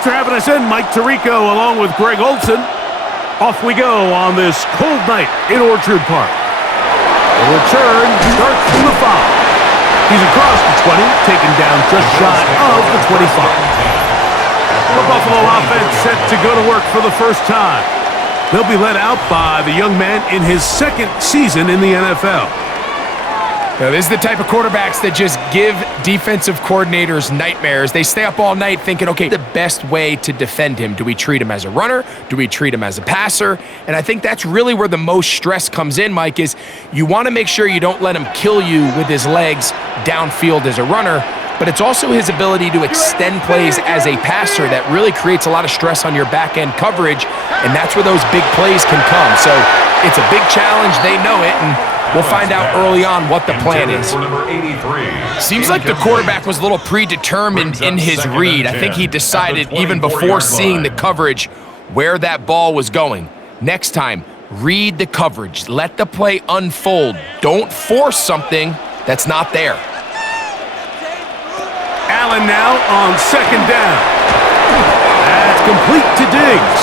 Thanks for having us in, Mike Tirico, along with Greg Olson. Off we go on this cold night in Orchard Park. The return starts from the 5. He's across the 20, taken down just shy of the 25. The Buffalo offense set to go to work for the first time. They'll be led out by the young man in his second season in the NFL. Now, this is the type of quarterbacks that just give defensive coordinators nightmares. They stay up all night thinking, okay, the best way to defend him. Do we treat him as a runner? Do we treat him as a passer? And I think that's really where the most stress comes in, Mike, is you want to make sure you don't let him kill you with his legs downfield as a runner, but it's also his ability to extend plays as a passer that really creates a lot of stress on your back-end coverage, and that's where those big plays can come. So it's a big challenge. They know it, and we'll find out early on what the plan is. Seems like the quarterback was a little predetermined in his read. I think he decided even before seeing the coverage where that ball was going. Next time, read the coverage. Let the play unfold. Don't force something that's not there. Allen now on second down. That's complete to Diggs.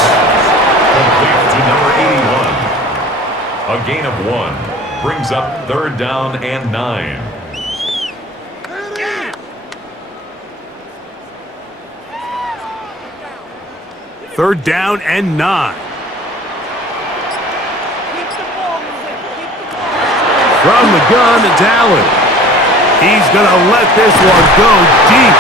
Complete to number 81. A gain of 1. Brings up 3rd down and 9. Third down and 9. From the gun, it's Allen. He's going to let this one go deep.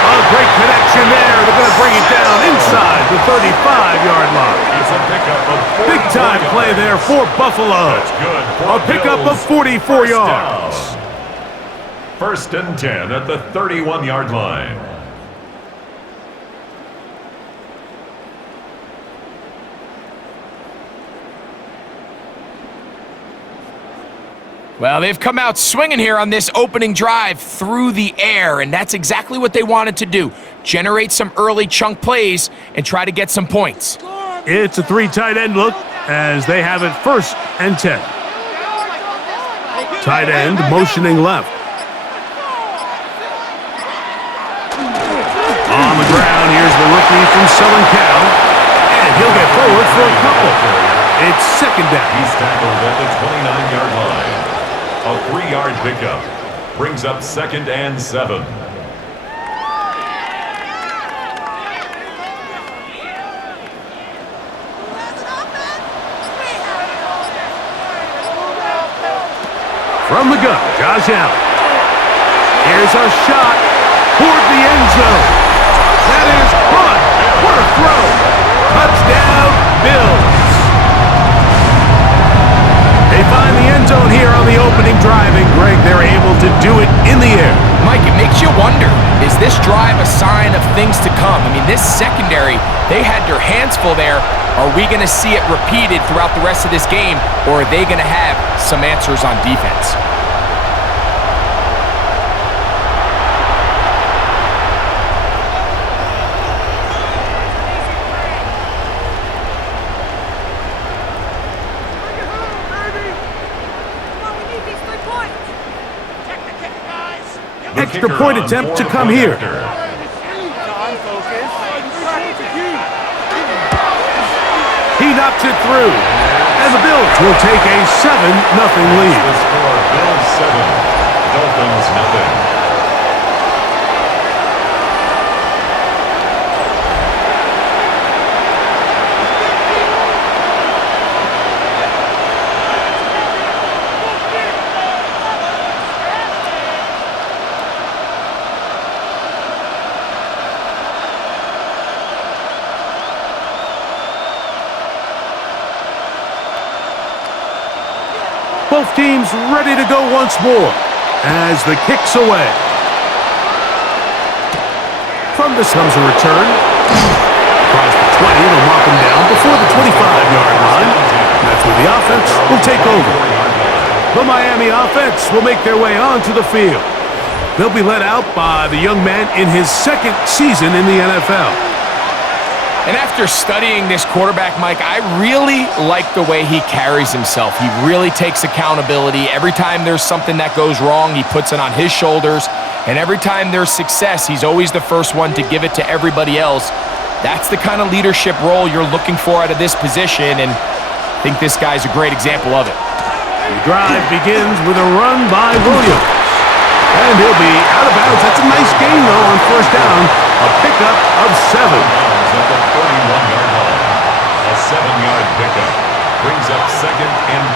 A great connection there. They're going to bring it down inside the 35-yard line. It's a pickup of 44 big-time play there for Buffalo. That's good for a pickup of 44 yards. First and 10 at the 31-yard line. Well, they've come out swinging here on this opening drive through the air, and that's exactly what they wanted to do. Generate some early chunk plays and try to get some points. It's a 3 tight end look as they have it 1st and 10. Tight end motioning left. On the ground, here's the rookie from Southern Cal, and he'll get forward for a couple. It's 2nd down. He's tackled at the 29-yard line. A 3-yard pickup brings up 2nd and 7. From the gun, Josh Allen. Here's a shot toward the end zone. That is caught. What a throw. Touchdown, Bills. They find the end zone here on the opening drive, and Greg, they're able to do it in the air. Mike, it makes you wonder, is this drive a sign of things to come? I mean, this secondary, they had their hands full there. Are we going to see it repeated throughout the rest of this game, or are they going to have some answers on defense? Extra point attempt to come here. He knocks it through, and the Bills will take a 7-0 lead. The score, Bills 7, Dolphins 0. Both teams ready to go once more as the kick's away. From this comes a return. Across the 20, they'll mark him down before the 25-yard line. That's where the offense will take over. The Miami offense will make their way onto the field. They'll be led out by the young man in his second season in the NFL. And after studying this quarterback, Mike, I really like the way he carries himself. He really takes accountability. Every time there's something that goes wrong, he puts it on his shoulders. And every time there's success, he's always the first one to give it to everybody else. That's the kind of leadership role you're looking for out of this position, and I think this guy's a great example of it. The drive begins with a run by Williams. And he'll be out of bounds. That's a nice gain, though, on first down. A pickup of 7. At the 31-yard line. A 7-yard pickup. Brings up 2nd and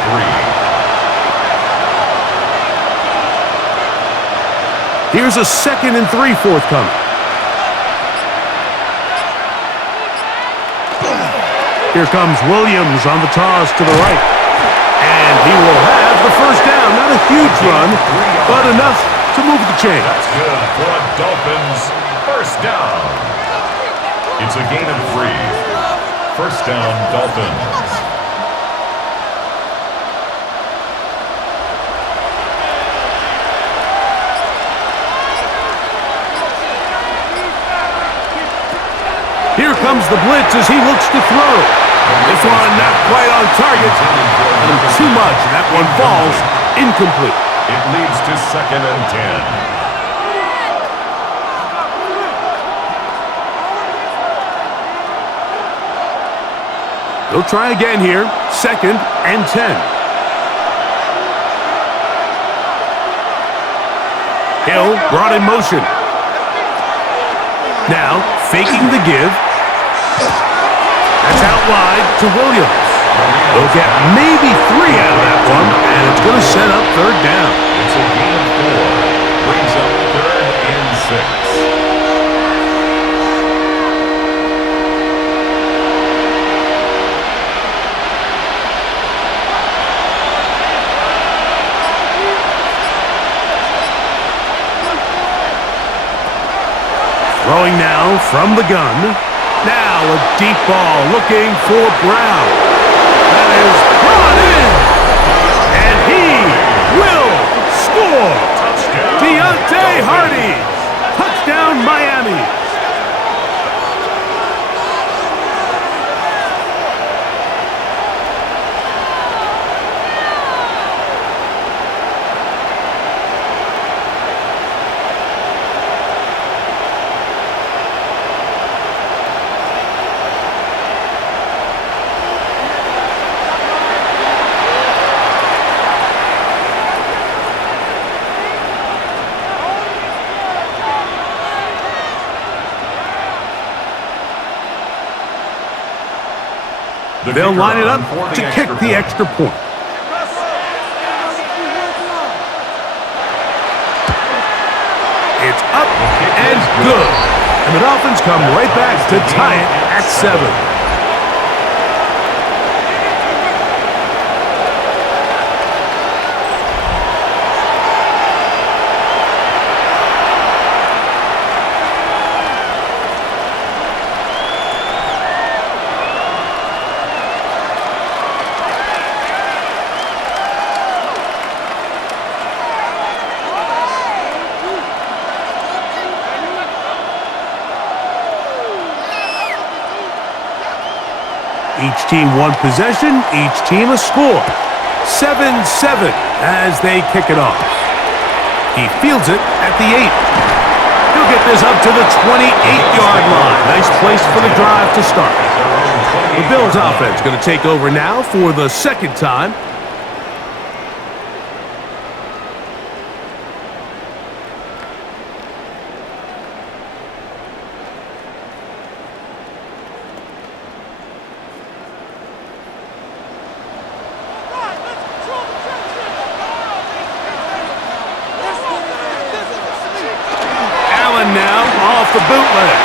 3. Here's a 2nd and 3 forthcoming. Here comes Williams on the toss to the right. And he will have the first down. Not a huge run, but enough to move the chains. That's good for a Dolphins first down. It's a gain of 3. First down, Dolphins. Here comes the blitz as he looks to throw. This one not quite on target. And too much. That one falls incomplete. It leads to 2nd and 10. They'll try again here. 2nd and 10. Hill brought in motion. Now, faking the give. That's out wide to Williams. They'll get maybe 3 out of that one, and it's going to set up third down. It's a gain of 4. Brings up 3rd and 6. Throwing now from the gun. Now a deep ball looking for Brown. That is brought in. And he will score. Touchdown. Deontay Hardy. Touchdown Miami. They'll line it up to kick the extra point. It's up and good. And the Dolphins come right back to tie it at 7. Each team one possession, each team a score. 7-7 as they kick it off. He fields it at the 8. He'll get this up to the 28-yard line. Nice place for the drive to start. The Bills offense going to take over now for the second time. Now off the bootleg.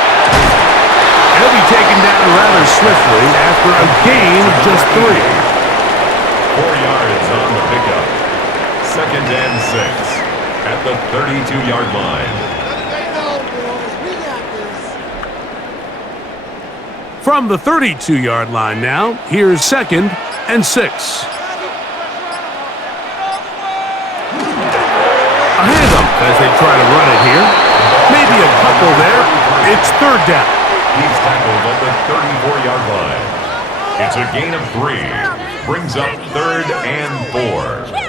He'll be taken down rather swiftly after a gain of just 3. 4 yards on the pickup. 2nd and 6 at the 32-yard line. From the 32-yard line now, here's 2nd and 6. A handoff as they try to run it here. Maybe a couple there. It's third down. He's tackled at the 34-yard line. It's a gain of 3. Brings up 3rd and 4.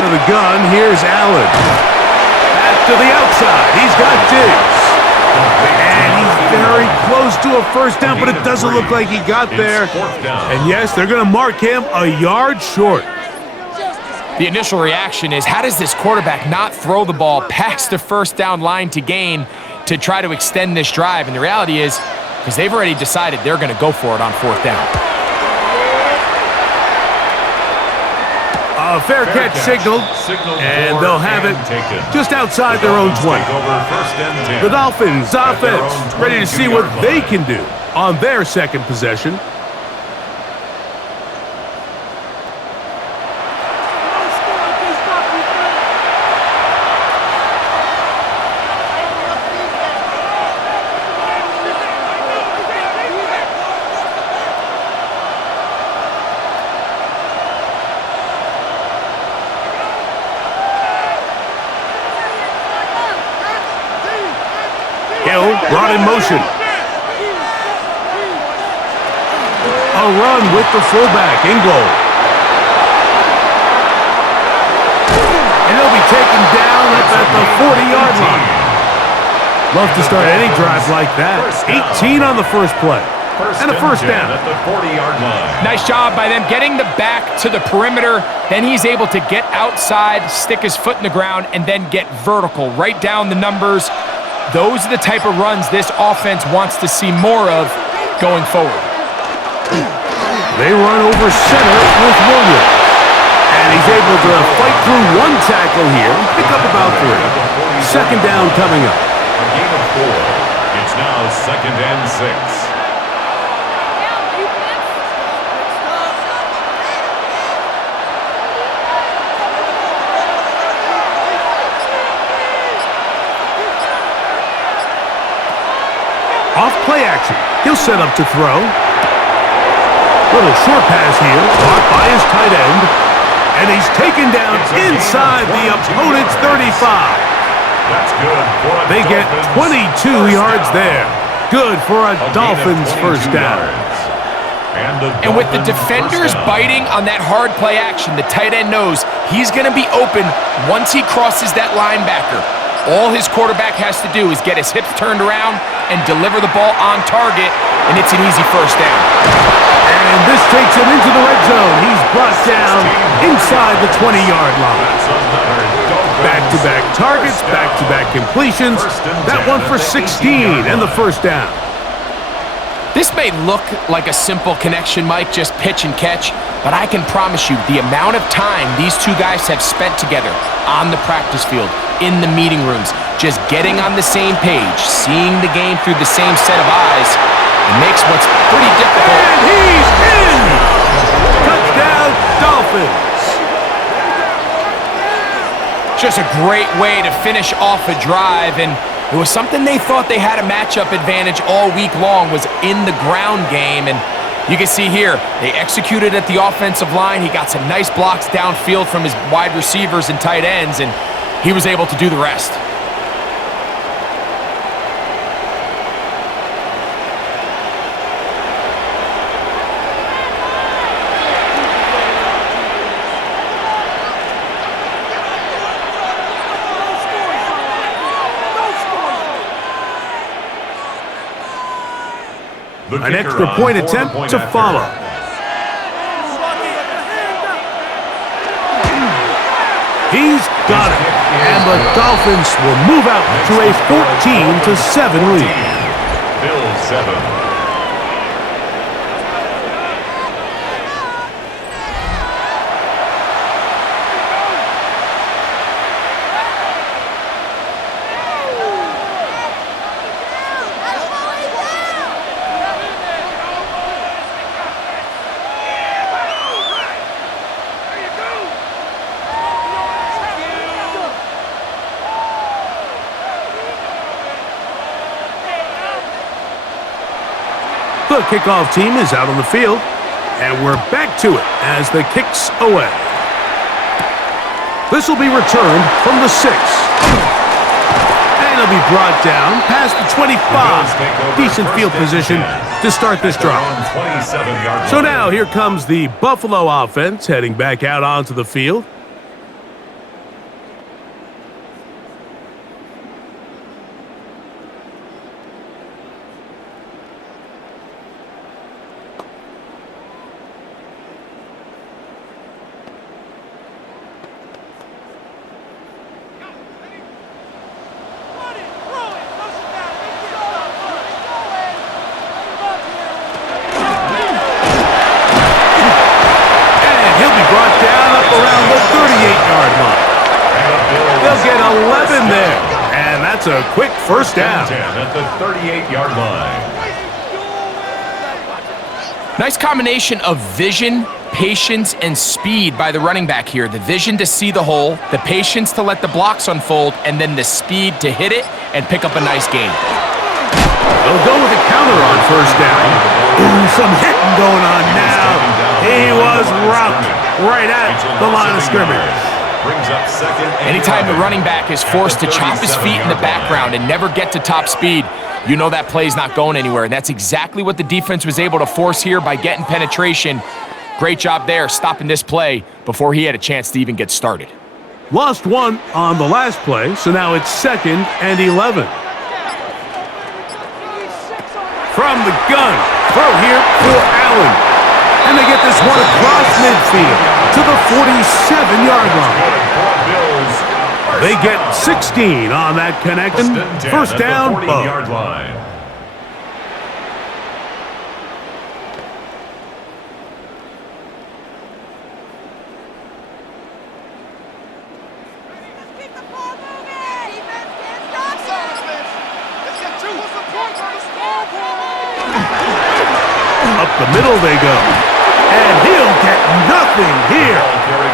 out of the gun. Here's Allen. Back to the outside. He's got Diggs. And he's very close to a first down, but it doesn't look like he got there. And yes, they're going to mark him a yard short. The initial reaction is, how does this quarterback not throw the ball past the first down line to gain to try to extend this drive? And the reality is, because they've already decided they're going to go for it on fourth down. A fair catch signaled, and they'll have it just outside their own 20. The Dolphins offense ready to see what they can do on their second possession. Hill brought in motion. A run with the fullback in goal. And he'll be taken down up at the 40-yard line. Love to start any drive like that. 18 on the first play. And a first down. At the 40-yard line. Nice job by them getting the back to the perimeter. Then he's able to get outside, stick his foot in the ground, and then get vertical. Right down the numbers. Those are the type of runs this offense wants to see more of going forward. They run over center with Williams. And he's able to fight through one tackle here and pick up about 3. Second down coming up. A gain of 4. It's now 2nd and 6. Off play action. He'll set up to throw. Little short pass here, caught by his tight end. And he's taken down inside the opponent's 35. That's good for a They get 22 yards there. Good for a Dolphins first down. And with the defenders biting on that hard play action, the tight end knows he's going to be open once he crosses that linebacker. All his quarterback has to do is get his hips turned around and deliver the ball on target, and it's an easy first down. And this takes him into the red zone. He's brought down inside the 20-yard line. Back-to-back targets, back-to-back completions. That one for 16 and the first down. This may look like a simple connection, Mike, just pitch and catch, but I can promise you the amount of time these two guys have spent together on the practice field, in the meeting rooms, just getting on the same page, seeing the game through the same set of eyes, it makes what's pretty difficult. And he's in! Touchdown, Dolphins! Just a great way to finish off a drive, and it was something they thought they had a matchup advantage all week long, was in the ground game. And you can see here, they executed at the offensive line. He got some nice blocks downfield from his wide receivers and tight ends, and he was able to do the rest. An extra point attempt to follow. He's got it. And the Dolphins will move out to a 14-7 lead. Bills 7. The kickoff team is out on the field, and we're back to it as the kick's away. This will be returned from the 6. And it'll be brought down past the 25. Decent field position to start this drive. So now here comes the Buffalo offense heading back out onto the field. 11 there. And that's a quick first down. 10 at the 38-yard line. Nice combination of vision, patience, and speed by the running back here. The vision to see the hole, the patience to let the blocks unfold, and then the speed to hit it and pick up a nice gain. They'll go with a counter on first down. Ooh, some hitting going on now. He was rocked right at the line of scrimmage. Brings up second. Anytime the running back is forced to chop his feet in the background and never get to top speed, you know that play's not going anywhere. And that's exactly what the defense was able to force here by getting penetration. Great job there, stopping this play before he had a chance to even get started. Lost one on the last play, so now it's 2nd and 11. From the gun, throw here for Allen. And they get this one across midfield to the 47-yard line. They get 16 on that connection. First down, 40-yard line. Up the middle they go. And he'll get nothing here.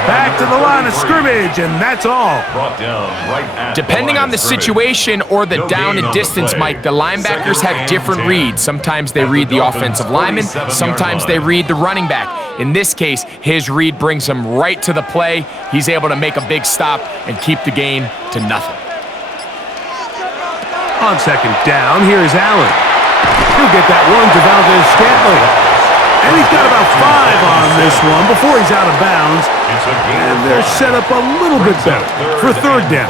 Back to the line of scrimmage, and that's all. Brought down right at Depending on the situation or the down and distance, Mike, the linebackers have different reads. Sometimes they read the offensive lineman, sometimes they read the running back. In this case, his read brings him right to the play. He's able to make a big stop and keep the gain to nothing. On second down, here's Allen. He'll get that one to Valdez-Scantling. And he's got about 5 on this one before he's out of bounds. And they're set up a little bit better for third down.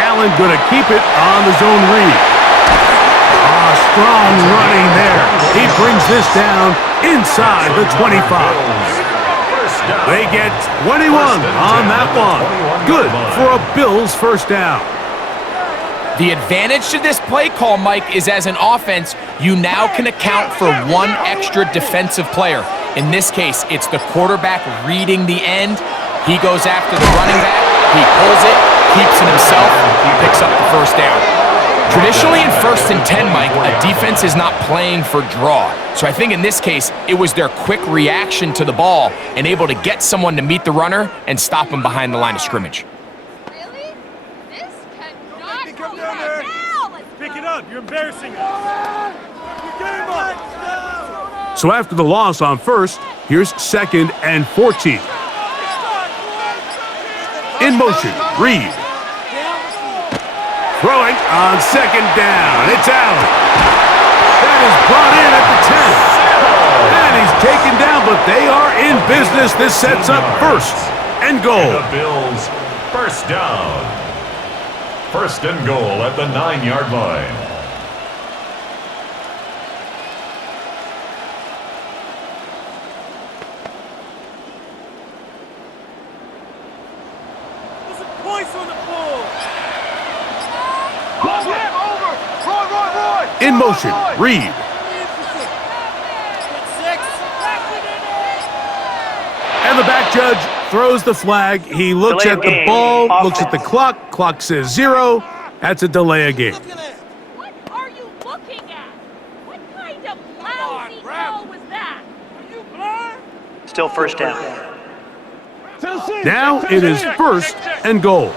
Allen going to keep it on the zone read. Strong running there. He brings this down inside the 25. They get 21 on that one. Good for a Bills first down. The advantage to this play call, Mike, is as an offense, you now can account for one extra defensive player. In this case, it's the quarterback reading the end. He goes after the running back. He pulls it, keeps it himself, picks up the first down. Traditionally in 1st and 10, Mike, a defense is not playing for draw. So I think in this case, it was their quick reaction to the ball and able to get someone to meet the runner and stop him behind the line of scrimmage. Really? This cannot go right now. Pick it up. You're embarrassing us. So after the loss on first, here's 2nd and 14. In motion, Reed. Throwing on second down. It's Allen. That is brought in at the 10. And he's taken down, but they are in business. This sets up 1st and goal. And the Bills first down. 1st and goal at the 9-yard line. There's a point on the ball. In motion, Reed. And the back judge throws the flag. He looks at the ball, looks at the clock. Clock says 0. That's a delay of game. What are you looking at? What kind of lousy call was that? Are you blind? Still first down. Now it is 1st and goal.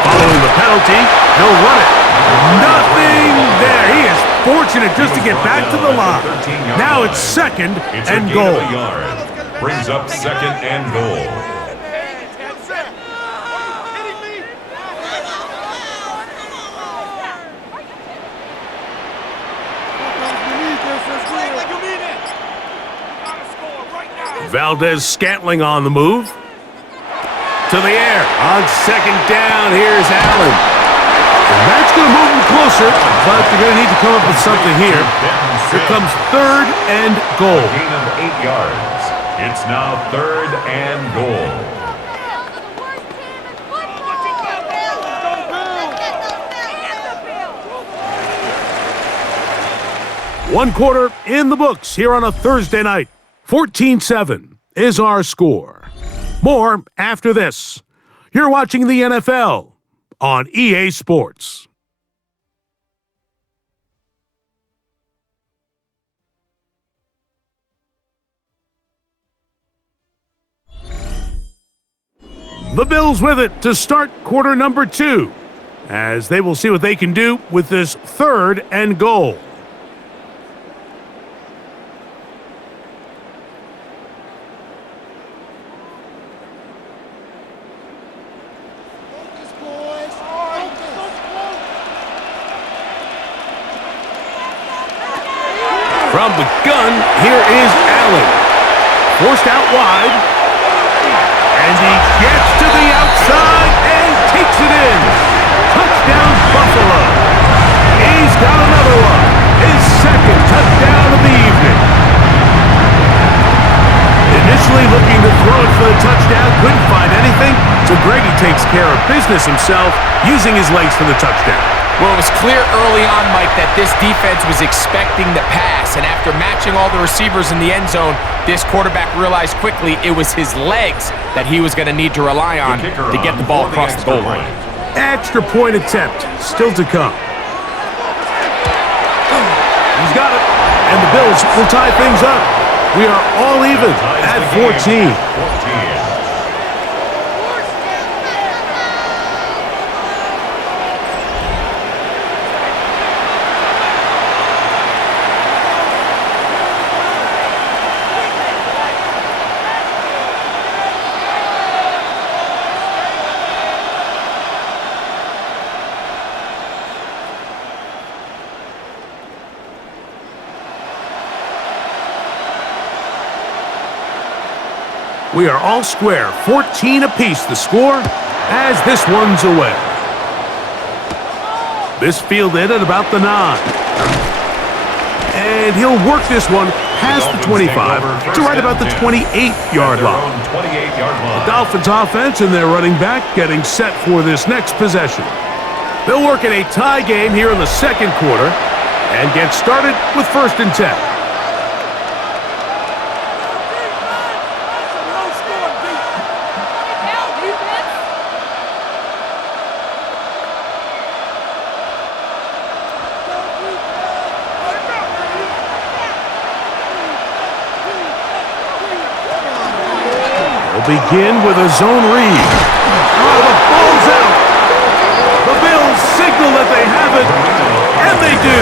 Following the penalty, he'll run it. Nothing there. He is fortunate just to get back to the line. Now it's 2nd and goal. Brings up 2nd and goal. Valdez-Scantling on the move. To the air. On second down, here's Allen. And that's going to move him closer, but they're going to need to come up with something here. Here comes 3rd and goal. Gain of 8 yards. It's now 3rd and goal. One quarter in the books here on a Thursday night. 14-7 is our score. More after this. You're watching the NFL on EA Sports. The Bills with it to start quarter number 2, as they will see what they can do with this 3rd and goal. From the gun, here is Allen. Forced out wide. And he gets to the outside and takes it in. Touchdown, Buffalo. He's got another one. His 2nd touchdown of the evening. Initially looking to throw it for the touchdown, couldn't find anything, so Greggy takes care of business himself, using his legs for the touchdown. Well, it was clear early on, Mike, that this defense was expecting the pass, and after matching all the receivers in the end zone, this quarterback realized quickly it was his legs that he was going to need to rely on to get the ball across the goal line. Extra point attempt still to come. He's got it, and the Bills will tie things up. We are all even at 14. We are all square, 14 apiece the score, as this one's away. This fielded at about the 9. And he'll work this one past the 25 to right about the 28-yard line. The Dolphins offense and their running back getting set for this next possession. They'll work in a tie game here in the 2nd quarter and get started with 1st and 10. Begin with a zone read. Oh, the ball's out. The Bills signal that they have it, and they do.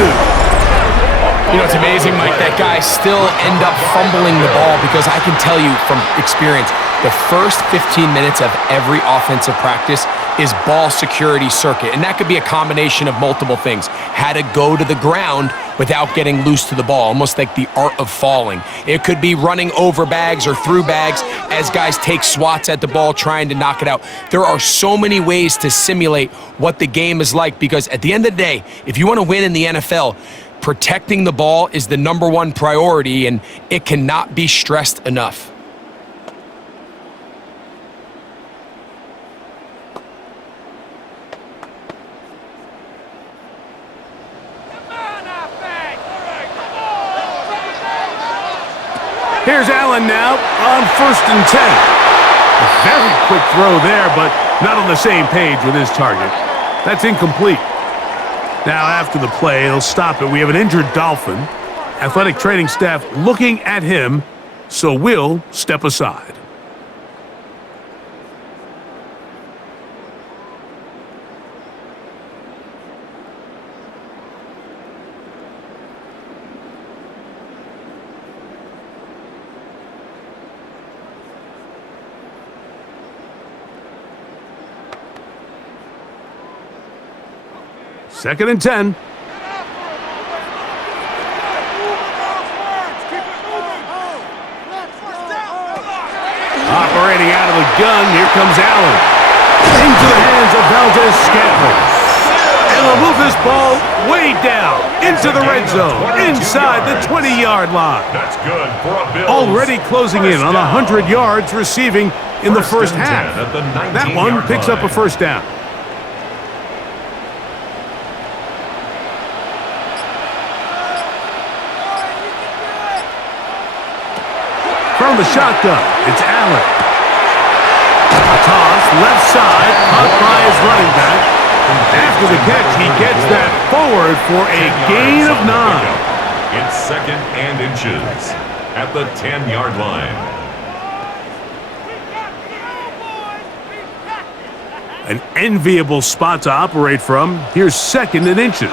You know, it's amazing, Mike, that guys still end up fumbling the ball because I can tell you from experience, the first 15 minutes of every offensive practice is ball security circuit, and that could be a combination of multiple things. How to go to the ground without getting loose to the ball, almost like the art of falling. It could be running over bags or through bags as guys take swats at the ball trying to knock it out. There are so many ways to simulate what the game is like because at the end of the day, if you want to win in the NFL, protecting the ball is the #1 priority, and it cannot be stressed enough. Here's Allen now on 1st and 10. A very quick throw there, but not on the same page with his target. That's incomplete. Now after the play, he'll stop it. We have an injured Dolphin. Athletic training staff looking at him, so we'll step aside. Second and 10. Operating out of the gun, here comes Allen. Into the hands of Valdez-Scantling. And they'll move this ball way down into the red zone, inside the 20-yard line. That's good for a Bills. Already closing in on 100 yards receiving in the first half. That one picks up a first down. the shotgun. It's Allen. A toss, left side, caught by his running back. After the catch, he gets that forward for a gain of 9. It's 2nd and inches at the 10-yard line. An enviable spot to operate from. Here's 2nd and inches.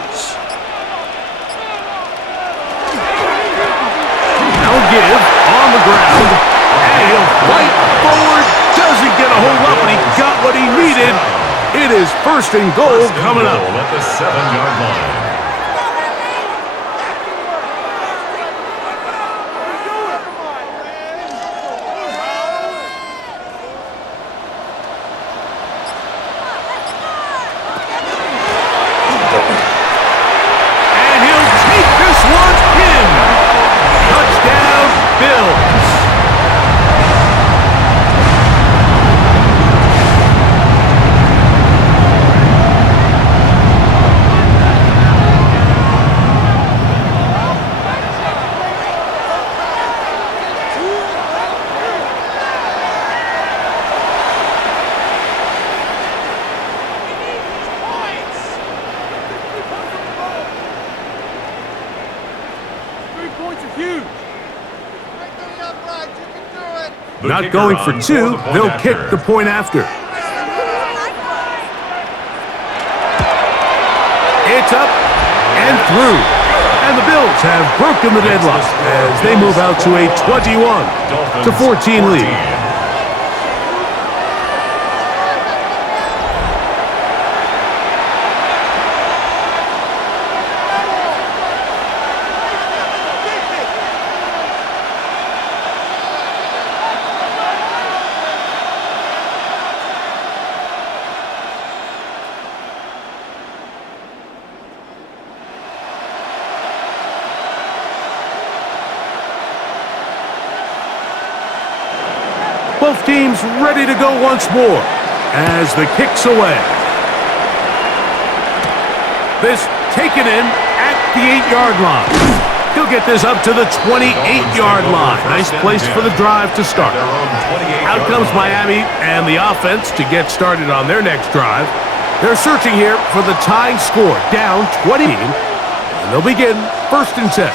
Now give on the ground. And he'll fight forward. Doesn't get a hold up, but he got what he needed. It is 1st and goal coming up. At the 7-yard line. And he'll take this one in. Touchdown, Bills. Not going for 2, they'll kick the point after. It's up and through. And the Bills have broken the deadlock as they move out to a 21-14 lead. Both teams ready to go once more as the kick's away. This taken in at the 8-yard line. He'll get this up to the 28-yard line. Nice place for the drive to start. Out comes Miami and the offense to get started on their next drive. They're searching here for the tying score, down 20, and they'll begin 1st and 10.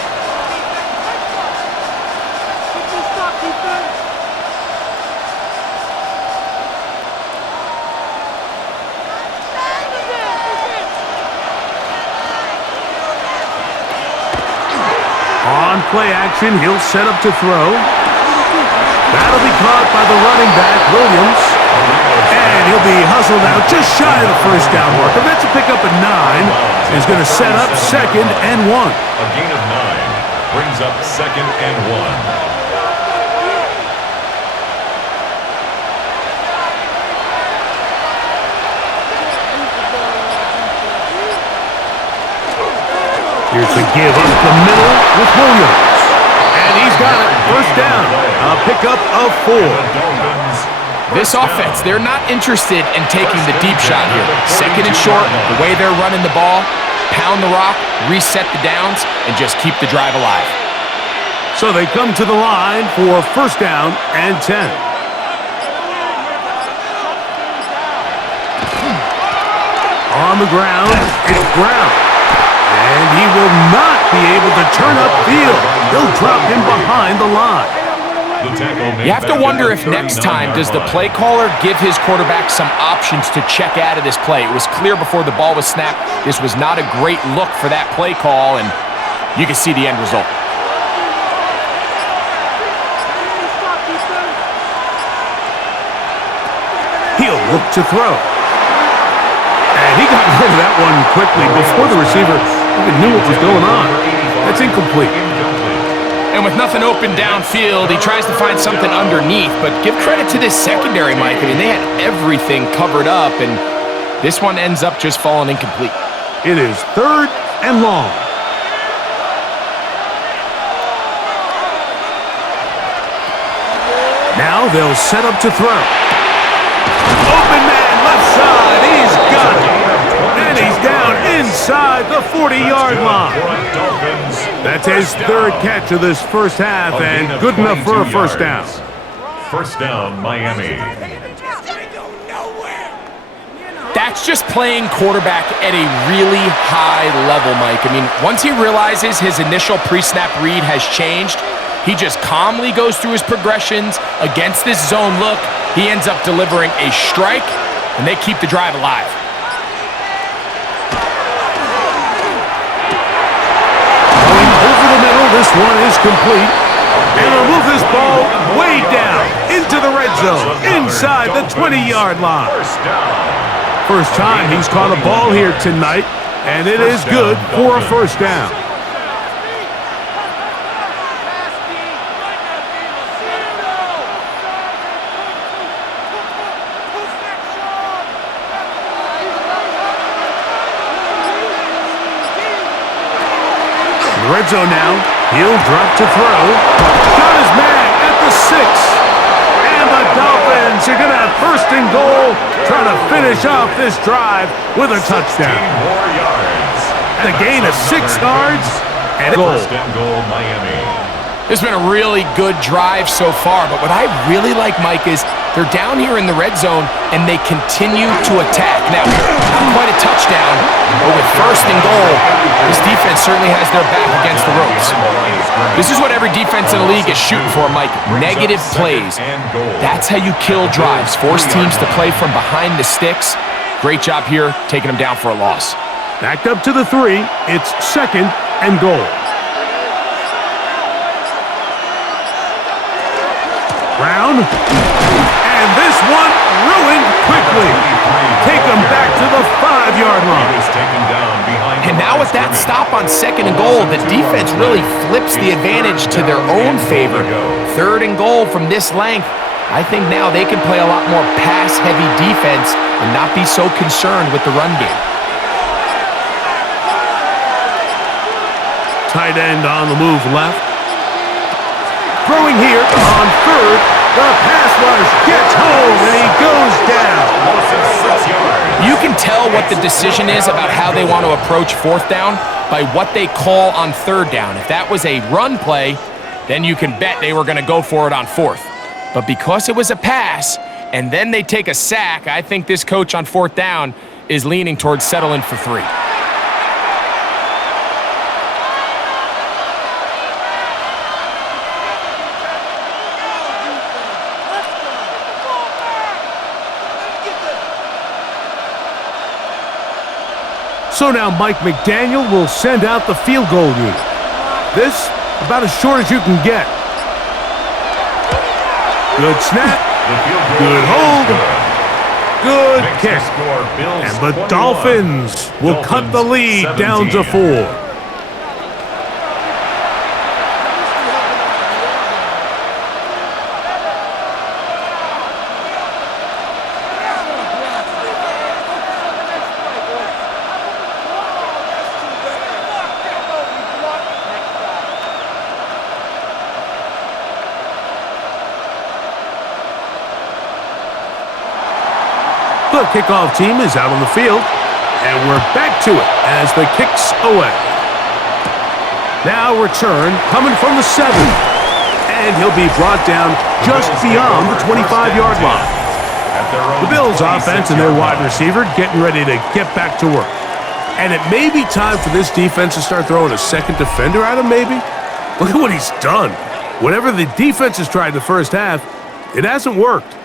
On play action, he'll set up to throw. That'll be caught by the running back, Williams. And he'll be hustled out just shy of the 1st down marker. That's a pickup at 9. He's going to set up 2nd and 1. A gain of 9 brings up 2nd and 1. Here's the give up the middle with Williams. And he's got it. 1st down. A pickup of 4. This offense, they're not interested in taking the deep shot here. 2nd and short, the way they're running the ball, pound the rock, reset the downs, and just keep the drive alive. So they come to the line for 1st down and 10. On the ground, it's Brown. And he will not be able to turn upfield. They'll drop him behind the line. You have to wonder if next time does the play caller give his quarterback some options to check out of this play. It was clear before the ball was snapped. This was not a great look for that play call, and you can see the end result. He'll look to throw. And he got rid of that one quickly before the receiver even knew what was going on. That's incomplete. And with nothing open downfield, he tries to find something underneath. But give credit to this secondary, Mike. I mean, they had everything covered up, and this one ends up just falling incomplete. It is 3rd and long. Now they'll set up to throw. Open man, left side. He's got it. And he's down inside the 40-yard line. Dolphins. That's his third catch of this first half, and good enough for a first down. First down, Miami. That's just playing quarterback at a really high level, Mike. I mean, once he realizes his initial pre-snap read has changed, he just calmly goes through his progressions against this zone look. He ends up delivering a strike, and they keep the drive alive. Going over the middle, this one is complete. And they'll move this ball way down into the red zone, inside the 20-yard line. First down. First time he's caught a ball here tonight, and it is good for a first down. The red zone now. He'll drop to throw. Got his man at the 6. And the Dolphins are going to have first and goal, trying to finish off this drive with a touchdown. More yards. The gain of 6 yards and a goal. First and goal, Miami. It's been a really good drive so far, but what I really like, Mike, is they're down here in the red zone, and they continue to attack. Now, not quite a touchdown, but with first and goal, this defense certainly has their back against the ropes. This is what every defense in the league is shooting for, Mike. Negative plays. That's how you kill drives. Force teams to play from behind the sticks. Great job here, taking them down for a loss. Backed up to the 3. It's second and goal. Brown. And this one ruined quickly. Take them back to the 5-yard line. And now with that stop on second and goal, the defense really flips the advantage to their own favor. Third and goal from this length. I think now they can play a lot more pass-heavy defense and not be so concerned with the run game. Tight end on the move left. Throwing here on third. The pass rush gets home, and he goes down. You can tell what the decision is about how they want to approach fourth down by what they call on third down. If that was a run play, then you can bet they were going to go for it on fourth. But because it was a pass, and then they take a sack, I think this coach on fourth down is leaning towards settling for 3. So now Mike McDaniel will send out the field goal unit. This, about as short as you can get. Good snap. Good hold. Good kick. And the Dolphins will cut the lead down to 4. The kickoff team is out on the field, and we're back to it as the kick's away. Now return coming from the 7, and he'll be brought down just beyond the 25-yard line. The Bills' offense and their wide receiver getting ready to get back to work. And it may be time for this defense to start throwing a second defender at him, maybe? Look at what he's done. Whatever the defense has tried the first half, it hasn't worked.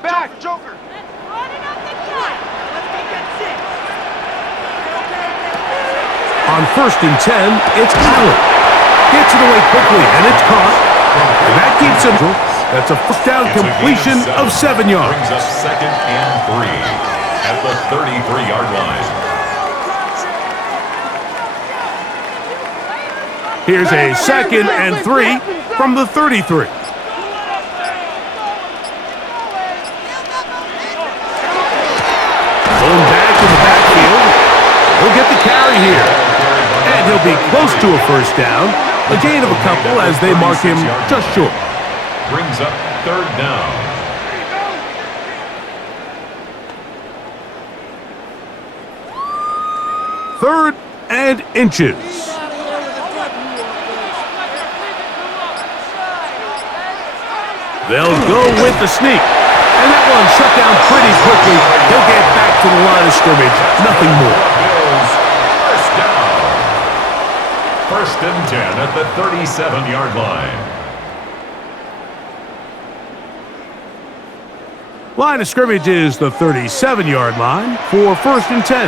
Back, Joker. On first and 10, it's Allen. Gets it away quickly, and it's caught. And that keeps him. That's a first down completion of 7 yards. Brings up second and 3 at the 33-yard line. Here's a second and 3 from the 33. Going back in the backfield. He'll get the carry here. And he'll be close to a first down. A gain of a couple as they mark him just short. brings up third down. Third and inches. They'll go with the sneak. And that one shut down pretty quickly. He'll get back to the line of scrimmage. Nothing more. Bills, first down. First and 10 at the 37-yard line. Line of scrimmage is the 37-yard line for first and 10.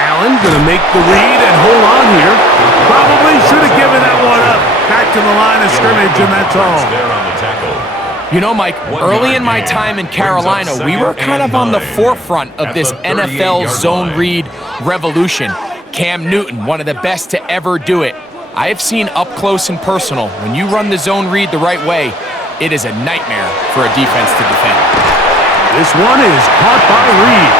Allen gonna make the read and hold on here. Probably should have given that one up. Back to the line of scrimmage, and that's all. There on the tackle. You know, Mike, early in my time in Carolina, we were kind of on the forefront of this NFL zone read revolution. Cam Newton, one of the best to ever do it. I have seen up close and personal, when you run the zone read the right way, it is a nightmare for a defense to defend. This one is caught by Reed.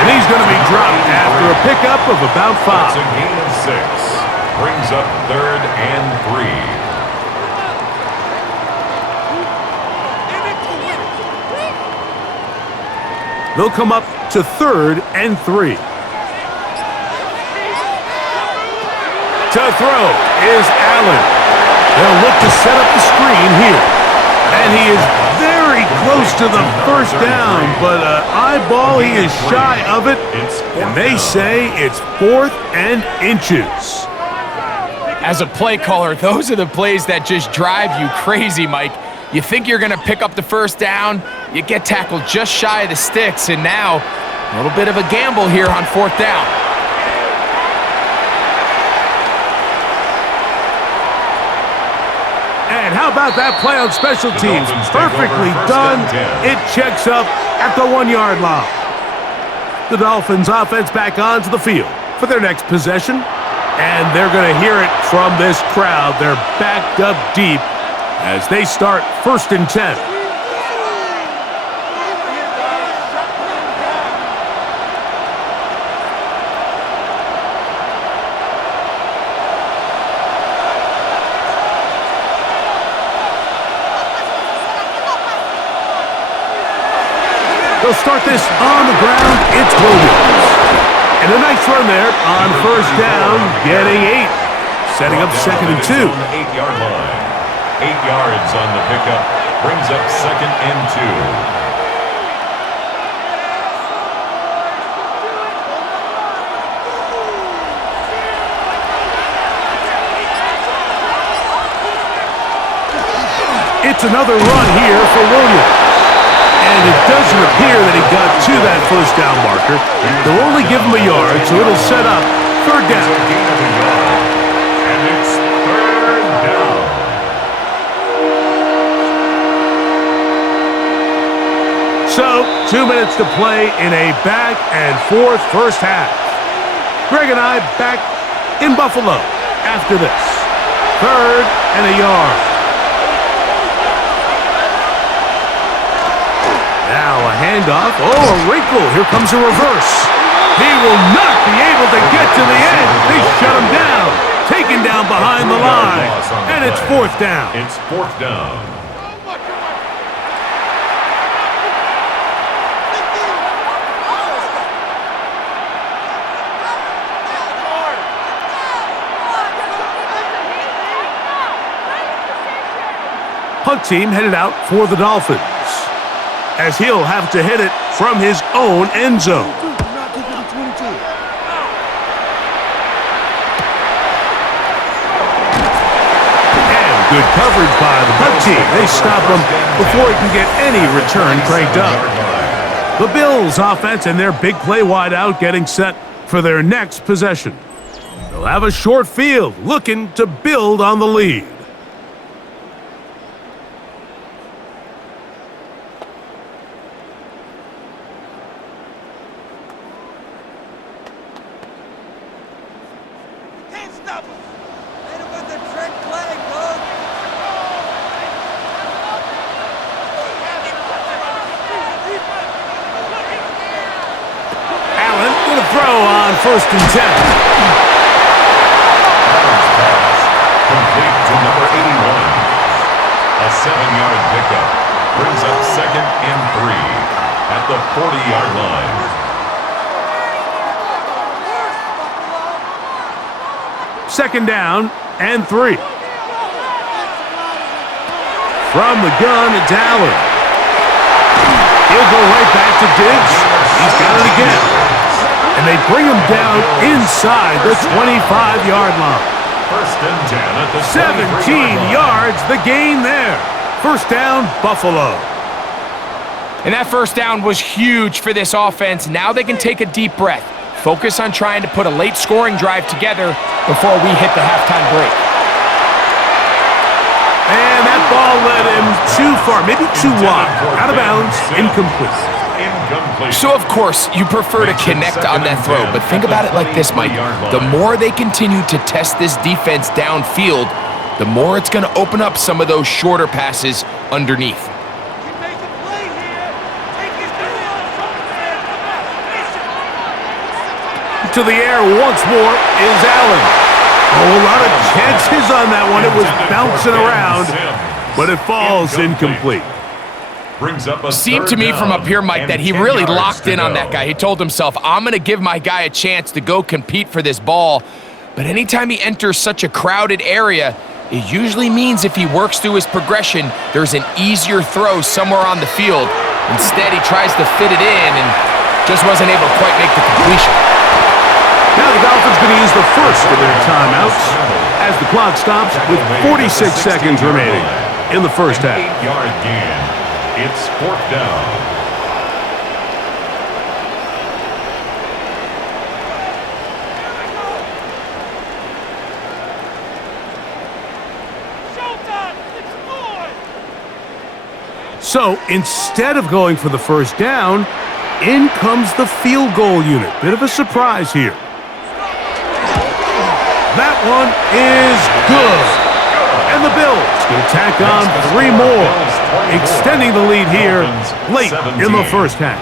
And he's going to be dropped after a pickup of about 5. It's a gain of 6. Brings up third and 3. They'll come up to third and 3. To throw is Allen. They'll look to set up the screen here. And he is very close to the first down, but eyeball, he is shy of it. And they say it's 4th and inches. As a play caller, those are the plays that just drive you crazy, Mike. You think you're going to pick up the first down, you get tackled just shy of the sticks, and now a little bit of a gamble here on 4th down. And how about that play on special teams? Perfectly done. It checks up at the 1-yard line. The Dolphins offense back onto the field for their next possession. And they're going to hear it from this crowd. They're backed up deep as they start first and 10. They'll start this on the ground. It's Williams. And a nice run there on first down, getting 8. Setting up second and 2. On the 8-yard line. 8 yards on the pickup. Brings up second and 2. It's another run here for Williams. And it doesn't appear that he got to that first down marker. They'll only give him a yard, so it'll set up third down. And it's third down. So, 2 minutes to play in a back-and-forth first half. Greg and I back in Buffalo after this. Third and a yard. Now a handoff. Oh, a wrinkle. Here comes a reverse. He will not be able to get to the end. They shut him down. Taken down behind the line. And it's 4th down. It's 4th down. Punt team headed out for the Dolphins, as he'll have to hit it from his own end zone. And good coverage by the punt team. They stop him before he can get any return cranked up. The Bills offense and their big play wideout getting set for their next possession. They'll have a short field looking to build on the lead. First and 10. Complete to number 7-yard pickup. Brings up 2nd and 3 at the 40-yard line. Second down and 3. From the gun, it's Allen. He'll go right back to Diggs. He's got it again. And they bring him down inside the 25-yard line. First and 10 at the 17 yards, the gain there. First down, Buffalo. And that first down was huge for this offense. Now they can take a deep breath. Focus on trying to put a late scoring drive together before we hit the halftime break. And that ball led him too far, maybe too wide. Out of bounds, incomplete. So, of course, you prefer to connect on that throw, but think about it like this, Mike. The more they continue to test this defense downfield, the more it's going to open up some of those shorter passes underneath. To the air once more is Allen. Oh, a lot of chances on that one. It was bouncing around, but it falls incomplete. Seemed to me from up here, Mike, that he really locked in on that guy. He told himself, I'm going to give my guy a chance to go compete for this ball. But anytime he enters such a crowded area, it usually means if he works through his progression, there's an easier throw somewhere on the field. Instead, he tries to fit it in and just wasn't able to quite make the completion. Now the Dolphins going to use the first of their timeouts as the clock stops with 46 seconds remaining in the first half. 8-yard gain. It's 4th down. So instead of going for the first down, in comes the field goal unit. Bit of a surprise here. That one is good. And the Bills going to tack on 3 more, extending the lead here late in the first half.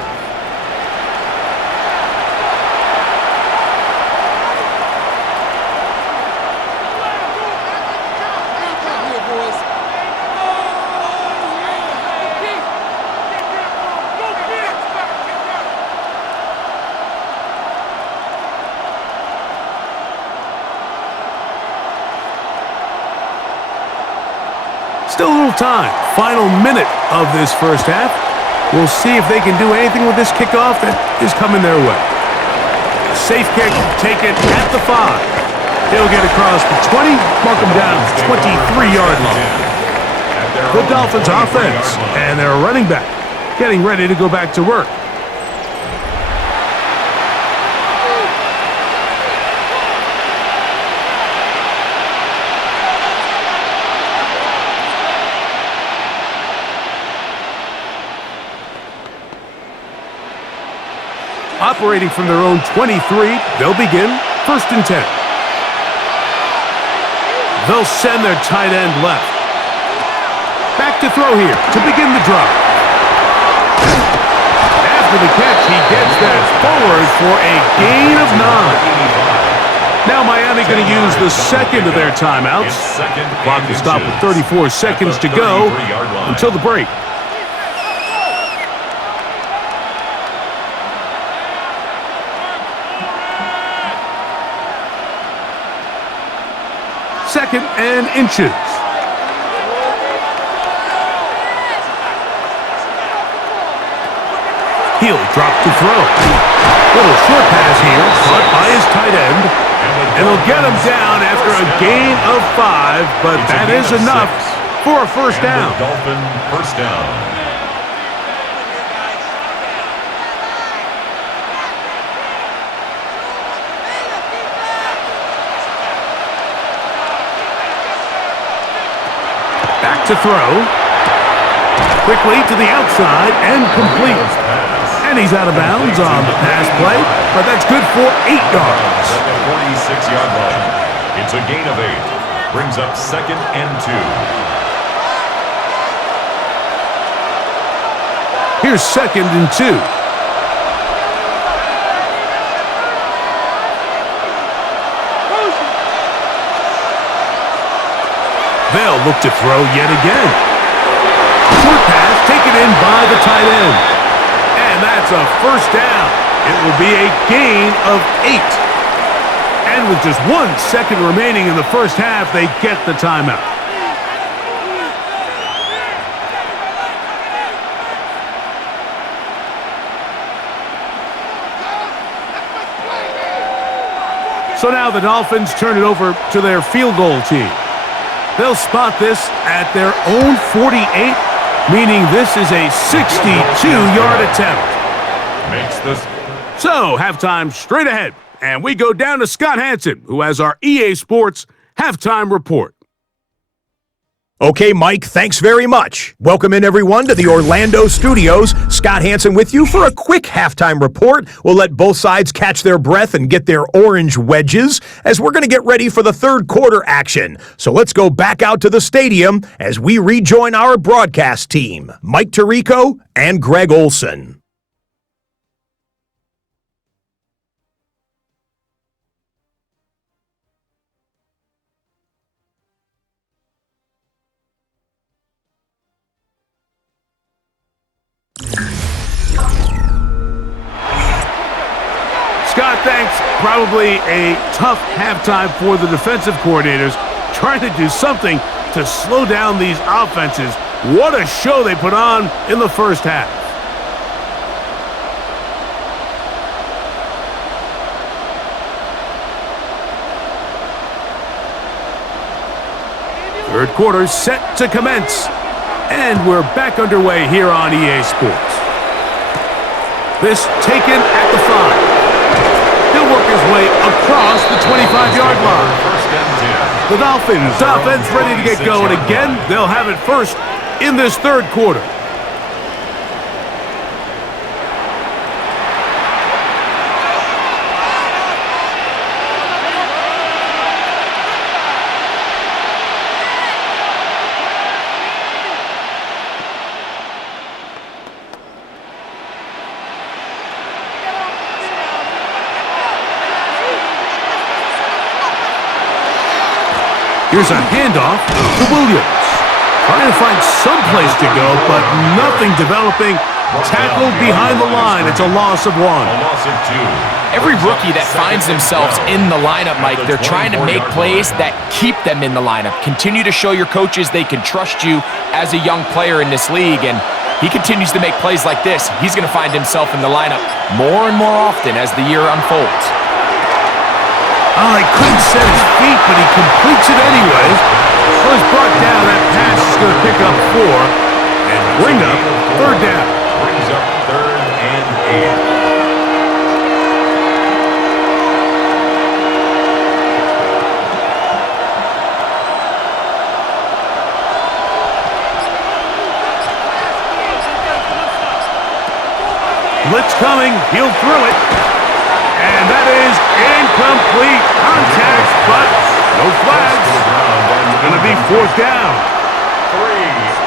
Still a little time. Final minute of this first half. We'll see if they can do anything with this kickoff that is coming their way. Safe kick, take it at the 5. He'll get across the 20, mark him down to 23-yard line. The Dolphins offense and their running back getting ready to go back to work. Operating from their own 23, they'll begin 1st and 10. They'll send their tight end left. Back to throw here to begin the drive. After the catch, he gets that forward for a gain of 9. Now Miami going to use the second of their timeouts. Clock will stop with 34 seconds to go until the break. Second and inches. He'll drop to throw. Little short pass here, caught by his tight end. And he'll get him down after a gain of 5, but that is enough for a first down. Dolphin first down. To throw. Quickly to the outside and complete. And he's out of bounds on the pass play, but that's good for 8 yards. At the 46-yard line. It's a gain of 8. Brings up 2nd and 2. Here's 2nd and 2. They'll look to throw yet again. in by the tight end. And that's a first down. It will be a gain of 8. And with just 1 second remaining in the first half, they get the timeout. So now the Dolphins turn it over to their field goal team. They'll spot this at their own 48, meaning this is a 62-yard attempt. Makes this. So, halftime straight ahead, and we go down to Scott Hansen, who has our EA Sports halftime report. Okay, Mike, thanks very much. Welcome in, everyone, to the Orlando studios. Scott Hansen with you for a quick halftime report. We'll let both sides catch their breath and get their orange wedges as we're going to get ready for the third quarter action. So let's go back out to the stadium as we rejoin our broadcast team, Mike Tirico and Greg Olson. Scott, thanks. Probably a tough halftime for the defensive coordinators, trying to do something to slow down these offenses. What a show they put on in the first half. Third quarter set to commence. And we're back underway here on EA Sports. This taken at the 5. He'll work his way across the 25-yard line. The Dolphins offense ready to get going again. They'll have it first in this third quarter. Here's a handoff to Williams. Trying to find some place to go, but nothing developing. Tackled behind the line. It's a loss of 1. A loss of 2. Every rookie that finds themselves in the lineup, Mike, they're trying to make plays that keep them in the lineup. Continue to show your coaches they can trust you as a young player in this league, and he continues to make plays like this. He's going to find himself in the lineup more and more often as the year unfolds. Oh, he couldn't set his feet, but he completes it anyways. So he's brought down. That pass is going to pick up 4 and bring up third down. Brings up 3rd and 8. Blitz coming. He'll throw it. And that is incomplete. Contact, but no flags. It's going to be 4th down. 3.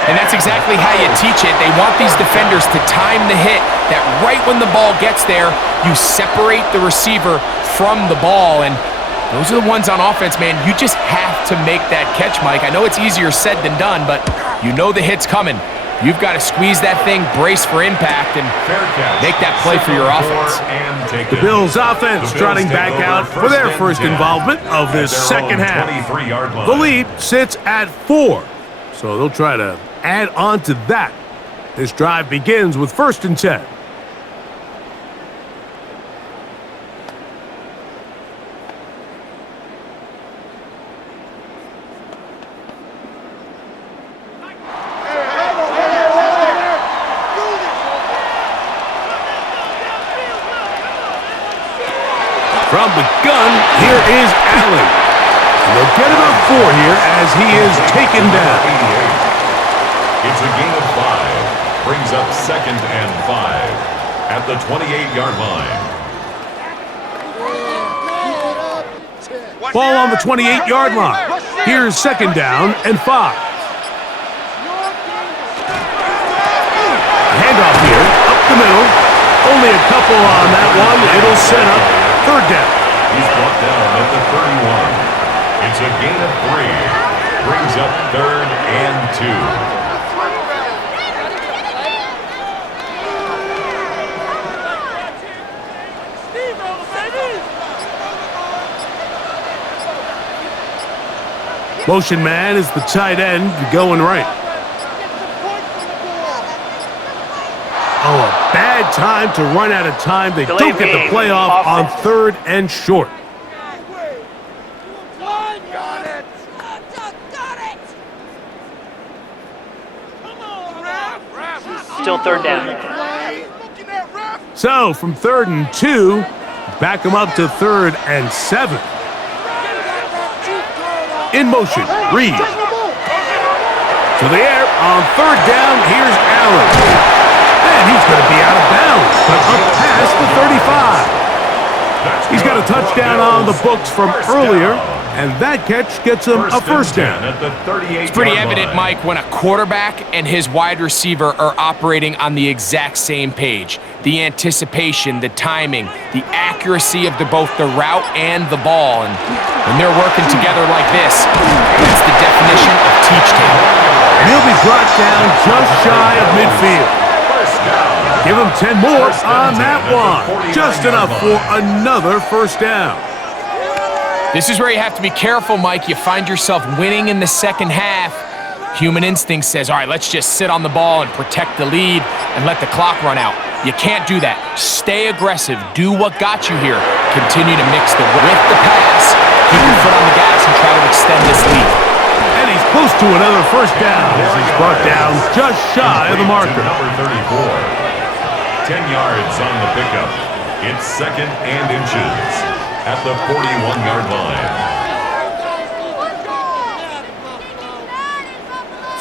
And that's exactly how you teach it. They want these defenders to time the hit, that right when the ball gets there, you separate the receiver from the ball. And those are the ones on offense, man. You just have to make that catch, Mike. I know it's easier said than done, but you know the hit's coming. You've got to squeeze that thing, brace for impact, and make that play for your offense. The Bills' offense trotting back out for their first involvement of this second half. The lead sits at 4, so they'll try to add on to that. This drive begins with 1st and 10. From the gun, here is Allen. And they'll get about 4 here as he is taken down. It's a gain of 5. Brings up 2nd and 5 at the 28-yard line. Ball on the 28-yard line. Here's 2nd down and 5. Handoff here, up the middle. Only a couple on that one. It'll set up 3rd down. He's brought down at the 31. It's a gain of 3. Brings up 3rd and 2. Motion man is the tight end going right. Oh, a bad time to run out of time. They don't get the play off on 3rd and short. Got it! Still 3rd down. So, from 3rd and 2, back them up to 3rd and 7. In motion, Reed. To the air, on 3rd down, here's Allen. And he's going to be out of bounds, but up past the 35. He's got a touchdown on the books from earlier, and that catch gets him a first down. It's pretty evident, Mike, when a quarterback and his wide receiver are operating on the exact same page. The anticipation, the timing, the accuracy of both the route and the ball. And when they're working together like this, that's the definition of teach tape. He'll be brought down just shy of midfield. Give him 10 more on that one. Just enough for another first down. This is where you have to be careful, Mike. You find yourself winning in the second half. Human instinct says, all right, let's just sit on the ball and protect the lead and let the clock run out. You can't do that. Stay aggressive. Do what got you here. Continue to mix with the pass. Keep your foot on the gas and try to extend this lead. And he's close to another first down as he's brought down just shy of the marker. Number 34. 10 yards on the pickup. It's 2nd and inches at the 41-yard line.